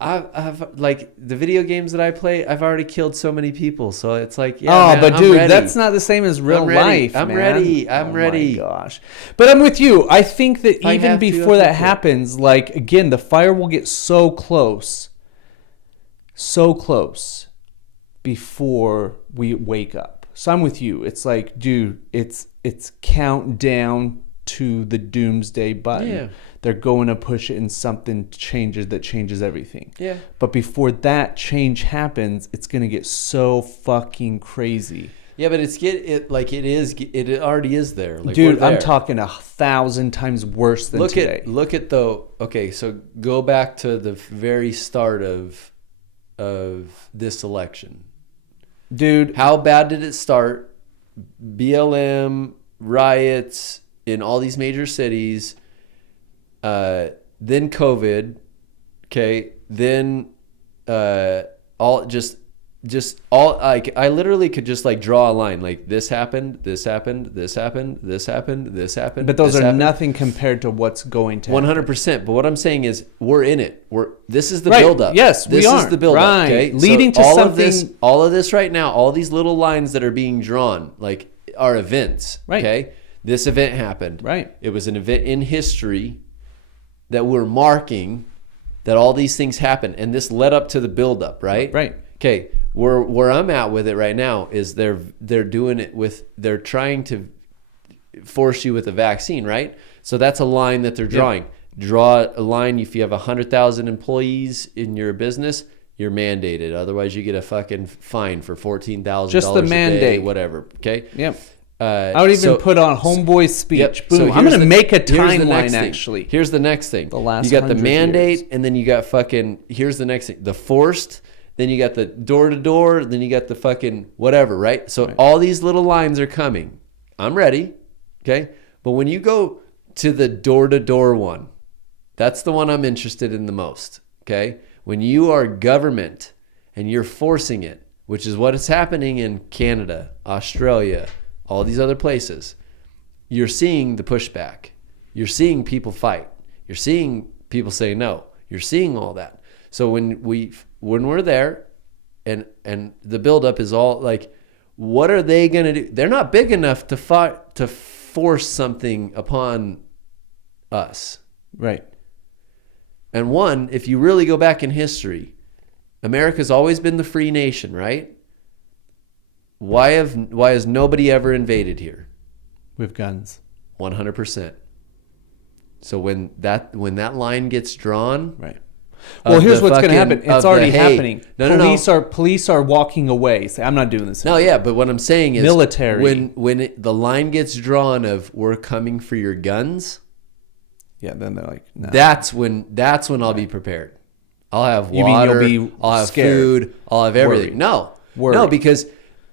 I've like the video games that I play, I've already killed so many people. So it's like, but dude, that's not the same as real life. I'm ready. I'm ready. Oh my gosh. But I'm with you. I think that even before that happens, like, again, the fire will get so close before we wake up. So I'm with you. It's like, dude, it's countdown to the doomsday button. Yeah. They're going to push it and something changes everything. Yeah. But before that change happens, it's going to get so fucking crazy. Yeah, but it already is there. Like, dude, I'm talking 1,000 times worse than today. Okay, so go back to the very start of this election. Dude, how bad did it start? BLM, riots in all these major cities, then COVID, okay, then I literally could just like draw a line, like this happened. But those are nothing compared to what's going to happen. 100%. But what I'm saying is, we're in it. This is the buildup. Yes, this is the buildup. Right. Okay? Leading to something. All of this right now, all these little lines that are being drawn, like, are events. Right. Okay. This event happened. Right. It was an event in history that we're marking that all these things happened, and this led up to the buildup. Right. Right. Okay. Where I'm at with it right now is they're doing it with, they're trying to force you with a vaccine, right? So that's a line that they're drawing. Yep. Draw a line. If you have 100,000 employees in your business, you're mandated. Otherwise, you get a fucking fine for $14,000. Just the mandate, day, whatever. Okay. Yep. I would even put on Homeboy's speech. Yep. Boom. So I'm going to make a timeline. Actually, here's the next thing. The last, you got the mandate, years. And then you got fucking. Here's the next thing. The forced. Then you got the door-to-door. Then you got the fucking whatever, right? So all these little lines are coming. I'm ready, okay? But when you go to the door-to-door one, that's the one I'm interested in the most, okay? When you are government and you're forcing it, which is what is happening in Canada, Australia, all these other places, you're seeing the pushback. You're seeing people fight. You're seeing people say no. You're seeing all that. So when we're there and the buildup is all like, what are they going to do? They're not big enough to force something upon us. Right. And one, if you really go back in history, America's always been the free nation, right? Why has nobody ever invaded here? With guns. 100%. So when that line gets drawn, right. Well, here's what's going to happen. It's already happening. Police are walking away. Say, I'm not doing this anymore. No, yeah, but what I'm saying is military. When the line gets drawn of we're coming for your guns, yeah, then they're like, no. That's when I'll be prepared. I'll have water. I'll have food. I'll have everything. Worried. No, because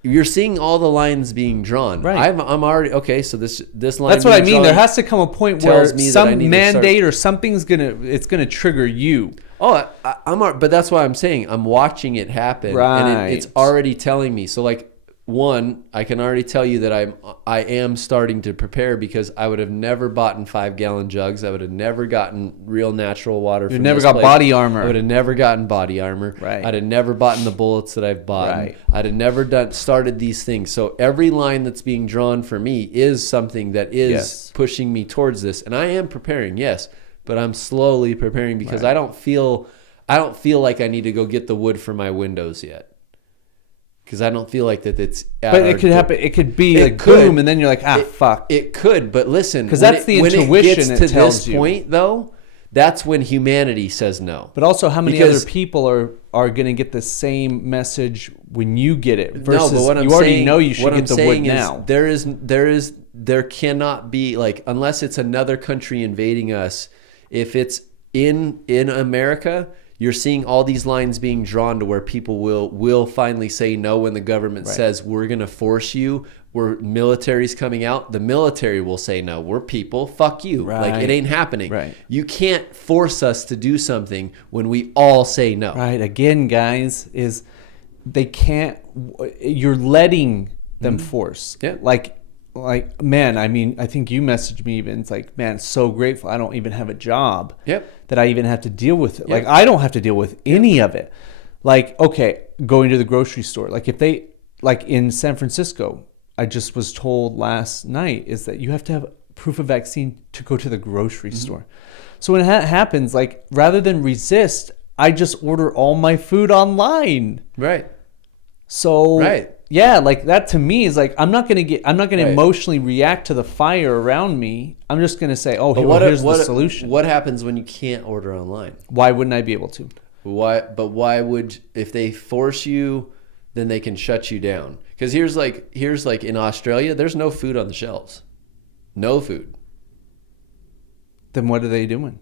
you're seeing all the lines being drawn. Right. I'm already okay. So this line. That's what I mean. There has to come a point where some mandate or something's gonna trigger you. Oh, but that's why I'm saying I'm watching it happen, right. And it's already telling me. So like, one, I can already tell you that I am starting to prepare because I would have never bought in 5-gallon jugs. I would have never gotten real natural water. You've never got body armor. I would have never gotten body armor. Right. I'd have never bought in the bullets that I've bought. Right. I'd have never started these things. So every line that's being drawn for me is something that is pushing me towards this, and I am preparing. Yes, but I'm slowly preparing because I don't feel like I need to go get the wood for my windows yet. Because I don't feel like that it's... But it could happen. It could be like boom, and then you're like, fuck. It could, but listen. Because that's the intuition when it gets to tells this you. point, though, that's when humanity says no. But also, how many other people are going to get the same message when you get it? Versus no, but what I'm you already saying, know you should get the wood now. There cannot be, like, unless it's another country invading us, if it's in America... You're seeing all these lines being drawn to where people will finally say no when the government says we're going to force you. Where military's coming out, the military will say no. We're people. Fuck you. Right. Like, it ain't happening. Right. You can't force us to do something when we all say no. Right. Again, guys, is they can't. You're letting them force. Yeah. Like, man, I mean, I think you messaged me even. It's like, man, so grateful. I don't even have a job that I even have to deal with it. Yep. Like, I don't have to deal with any of it. Like, okay, going to the grocery store. Like, if they, like in San Francisco, I just was told last night is that you have to have proof of vaccine to go to the grocery store. So when that happens, like, rather than resist, I just order all my food online. Right. So yeah, like that to me is like I'm not gonna emotionally react to the fire around me. I'm just gonna say, here's the solution. What happens when you can't order online? Why wouldn't I be able to? Why would, if they force you, then they can shut you down? Because here's like in Australia, there's no food on the shelves, no food. Then what are they doing?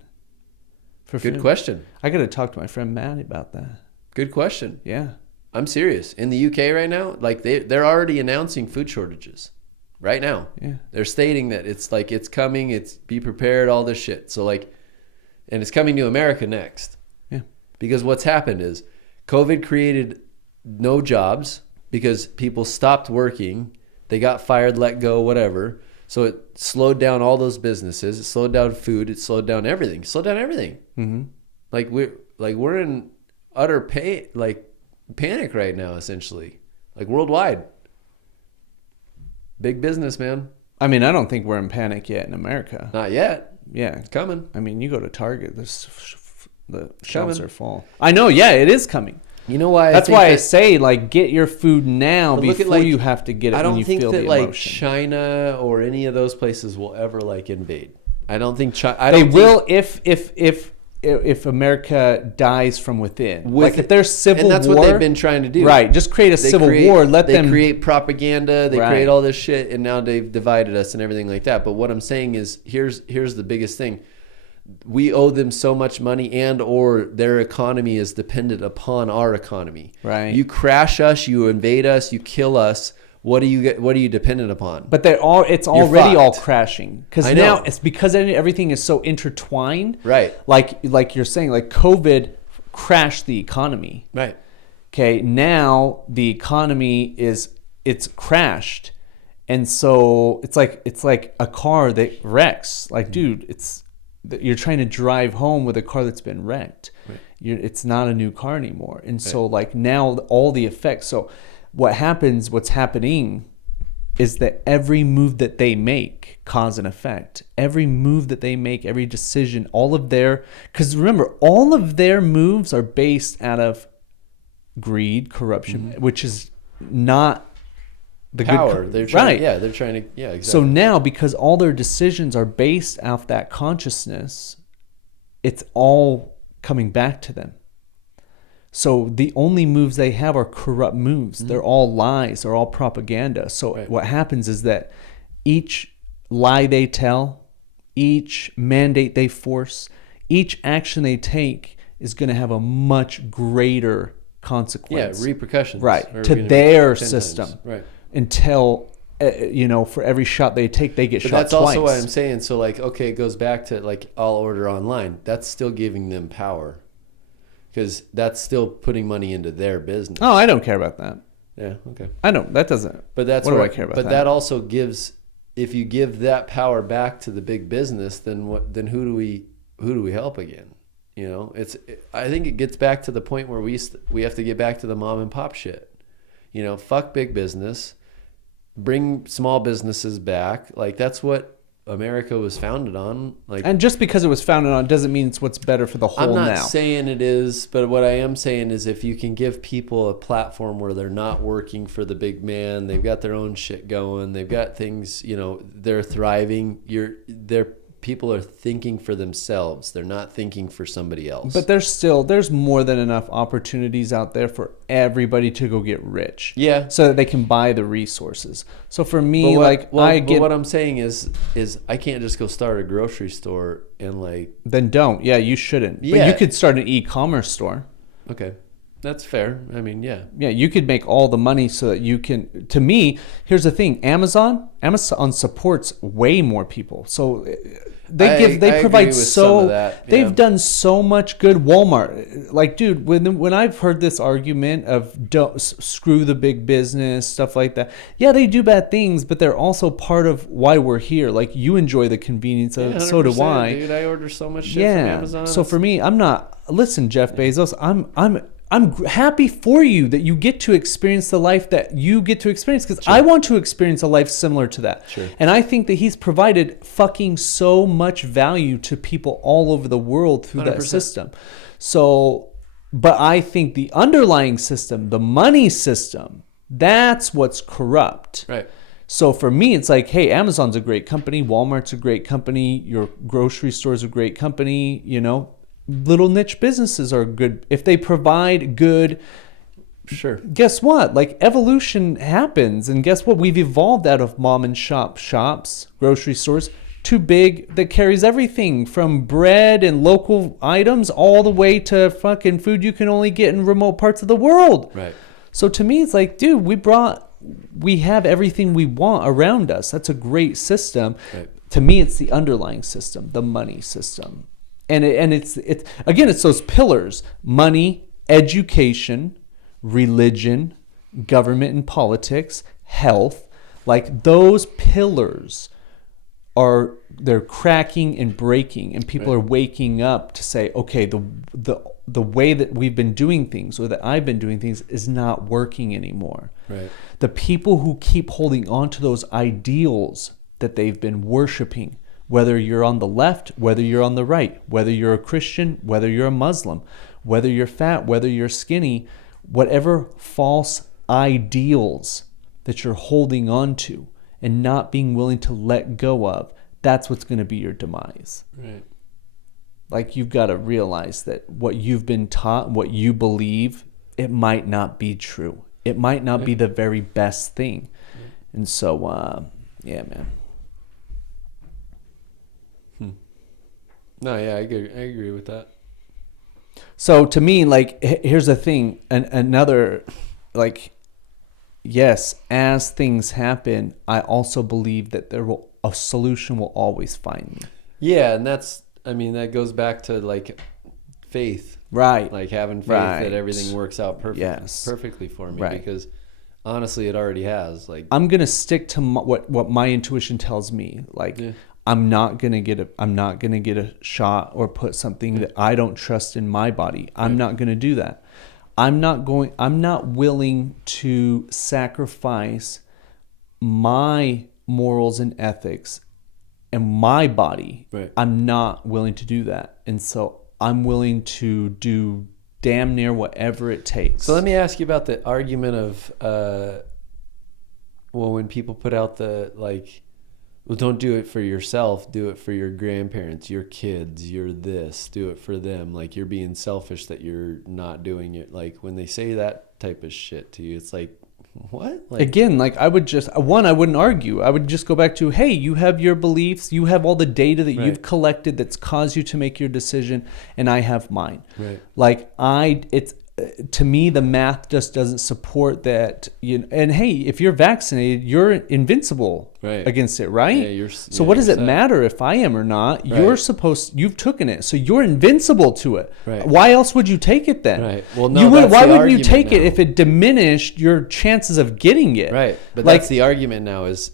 Good question. I got to talk to my friend Matt about that. Good question. Yeah. I'm serious. In the UK right now, like they're already announcing food shortages right now. Yeah. They're stating that it's coming, it's be prepared, all this shit. So like, and it's coming to America next. Yeah. Because what's happened is COVID created no jobs because people stopped working. They got fired, let go, whatever. So it slowed down all those businesses. It slowed down food. It slowed down everything. Mm-hmm. Like we're in utter panic right now, essentially, like worldwide. Big business, man. I mean, I don't think we're in panic yet in America. Not yet. Yeah, it's coming. I mean, you go to Target, the shelves are full. I know. Yeah, it is coming. You know why? That's why I say, like, get your food now before you have to get it. I don't when you think feel that the like emotion. China or any of those places will ever like invade. I don't think China. They will if America dies from within. Like if there's civil war. And that's what they've been trying to do. Right. Just create a civil war. They create propaganda. They create all this shit. And now they've divided us and everything like that. But what I'm saying is, here's the biggest thing. We owe them so much money, and or their economy is dependent upon our economy. Right. You crash us, you invade us, you kill us. What are you dependent upon? But it's already all crashing because now it's because everything is so intertwined. Right. Like you're saying, like COVID crashed the economy. Right. Okay, now the economy it's crashed. And so it's like a car that wrecks. Like, dude, you're trying to drive home with a car that's been wrecked. Right. It's not a new car anymore. And so like now all the effects. So what's happening is that every move that they make cause and effect. Every move that they make, every decision, because remember, all of their moves are based out of greed, corruption, which is not the power. good, They're trying, right. Yeah, they're trying to, yeah, exactly. So now, because all their decisions are based off that consciousness, it's all coming back to them. So the only moves they have are corrupt moves. They're all lies. They're all propaganda. So what happens is that each lie they tell, each mandate they force, each action they take is going to have a much greater consequence. Yeah, repercussions. Right, to their system. Times. Right. Until, for every shot they take, they get shot twice. That's also what I'm saying. So, like, okay, it goes back to, like, I'll order online. That's still giving them power. Because that's still putting money into their business. Oh, I don't care about that. Yeah, okay. I don't. That doesn't. But that's what do I care about? But that also gives, if you give that power back to the big business, then what? Then who do we help again? You know, I think it gets back to the point where we have to get back to the mom and pop shit. You know, fuck big business, bring small businesses back. Like, that's what America was founded on. Like, and just because it was founded on doesn't mean it's what's better for the whole now. I'm not saying it is, but what I am saying is if you can give people a platform where they're not working for the big man, they've got their own shit going, they've got things, they're thriving. People are thinking for themselves. They're not thinking for somebody else. But there's more than enough opportunities out there for everybody to go get rich. Yeah. So that they can buy the resources. So for me, but what I'm saying is I can't just go start a grocery store and like. Then don't. Yeah, you shouldn't. Yeah. But you could start an e-commerce store. Okay. That's fair. I mean, yeah. Yeah, you could make all the money so that you can. To me, here's the thing: Amazon supports way more people. So they provide so they've done so much good. Walmart, like, dude, when I've heard this argument of don't screw the big business, stuff like that. Yeah, they do bad things, but they're also part of why we're here. Like, you enjoy the convenience of it, so do I. Dude, I order so much shit from Amazon. So for me, I'm not. Listen, Jeff Bezos, I'm happy for you that you get to experience the life that you get to experience, because I want to experience a life similar to that. Sure. And I think that he's provided fucking so much value to people all over the world through 100%. That system. So, but I think the underlying system, the money system, that's what's corrupt. Right. So for me, it's like, hey, Amazon's a great company. Walmart's a great company. Your grocery store's a great company, Little niche businesses are good if they provide good. Sure. Guess what? Like, evolution happens, and guess what? We've evolved out of mom and shops, grocery stores, to big that carries everything from bread and local items all the way to fucking food you can only get in remote parts of the world. Right. So to me, it's like, dude, we have everything we want around us. That's a great system. Right. To me, it's the underlying system, the money system. And it's those pillars: money, education, religion, government and politics, health. Like, those pillars they're cracking and breaking, and people are waking up to say, okay, the way that we've been doing things, or that I've been doing things, is not working anymore. Right. The people who keep holding on to those ideals that they've been worshiping, whether you're on the left, whether you're on the right, whether you're a Christian, whether you're a Muslim, whether you're fat, whether you're skinny, whatever false ideals that you're holding on to and not being willing to let go of, that's what's going to be your demise. Right. Like, you've got to realize that what you've been taught, what you believe, it might not be true. It might not be the very best thing. And so, yeah, man. No, yeah, I agree with that. So to me, like, here's the thing, another, like, yes, as things happen, I also believe that a solution will always find me. Yeah, and that goes back to, like, faith. Right. Like having faith Right. that everything works out perfectly for me. Right. Because honestly, it already has. Like, I'm gonna stick to what my intuition tells me. Like, I'm not gonna get a shot or put something that I don't trust in my body. I'm not gonna do that. I'm not willing to sacrifice my morals and ethics and my body. Right. I'm not willing to do that. And so I'm willing to do damn near whatever it takes. So let me ask you about the argument of, when people put out the, like, well, don't do it for yourself, do it for your grandparents, your kids, you're this, do it for them. Like, you're being selfish that you're not doing it. Like, when they say that type of shit to you, it's like, what? Like, again, like, I wouldn't argue. I would just go back to, hey, you have your beliefs, you have all the data that you've collected that's caused you to make your decision, and I have mine. Right. Like, to me, the math just doesn't support that. And hey, if you're vaccinated, you're invincible against it, right? Yeah, so what does it matter if I am or not? Right. You've taken it, so you're invincible to it. Right. Why else would you take it then? Right. Well, no, why wouldn't you take it if it diminished your chances of getting it? Right. But that's the argument now. Is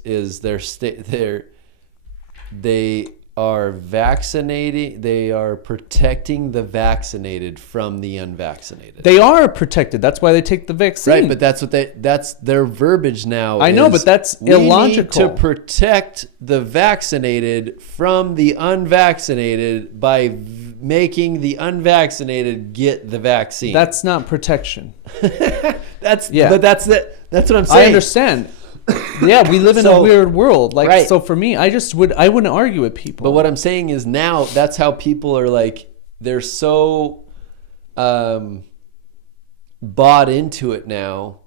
they are vaccinating. They are protecting the vaccinated from the unvaccinated. They are protected. That's why they take the vaccine. Right, but that's their verbiage now. I know, but that's illogical. We need to protect the vaccinated from the unvaccinated by making the unvaccinated get the vaccine. That's not protection. But that's what I'm saying. I understand. Yeah, we live in a weird world. Like, right. So for me, I wouldn't argue with people. But what I'm saying is now that's how people are, like, they're so bought into it now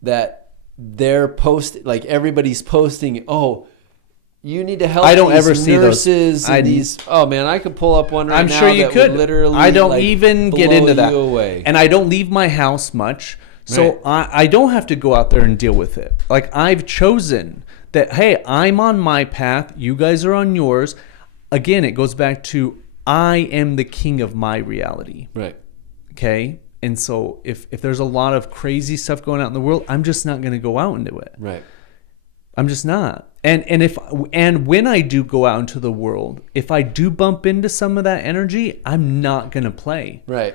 that they're like, everybody's posting, oh, you need to help. I don't these ever see nurses and these. Oh man, I could pull up one right now. I'm sure you that could. Would literally, I don't like, even get blow into that. you away. And I don't leave my house much. So I don't have to go out there and deal with it. Like, I've chosen that, hey, I'm on my path. You guys are on yours. Again, it goes back to, I am the king of my reality. Right. Okay? And so if there's a lot of crazy stuff going out in the world, I'm just not going to go out into it. Right. I'm just not. And when I do go out into the world, if I do bump into some of that energy, I'm not going to play. Right.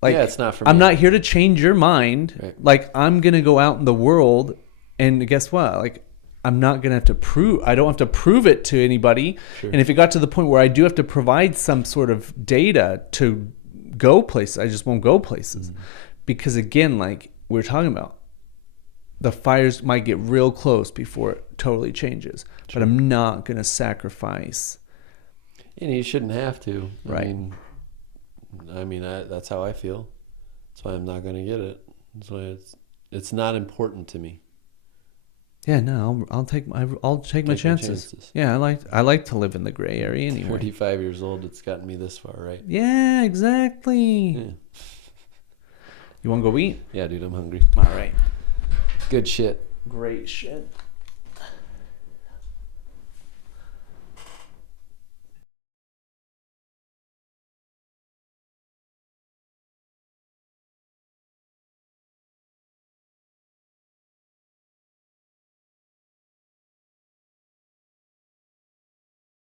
Like, yeah, it's not for me. I'm not here to change your mind. Right. Like, I'm going to go out in the world, and guess what? Like, I'm not going to have to I don't have to prove it to anybody. Sure. And if it got to the point where I do have to provide some sort of data to go places, I just won't go places. Mm-hmm. Because again, like we're talking about, the fires might get real close before it totally changes. Sure. But I'm not going to sacrifice. And you shouldn't have to. Right. I mean, that's how I feel. That's why I'm not going to get it. That's why it's not important to me. Yeah, no, I'll take my chances. Yeah, I like to live in the gray area anyway. 45 years old, it's gotten me this far, right? Yeah, exactly. Yeah. You want to go eat? Yeah, dude, I'm hungry. All right. Good shit. Great shit.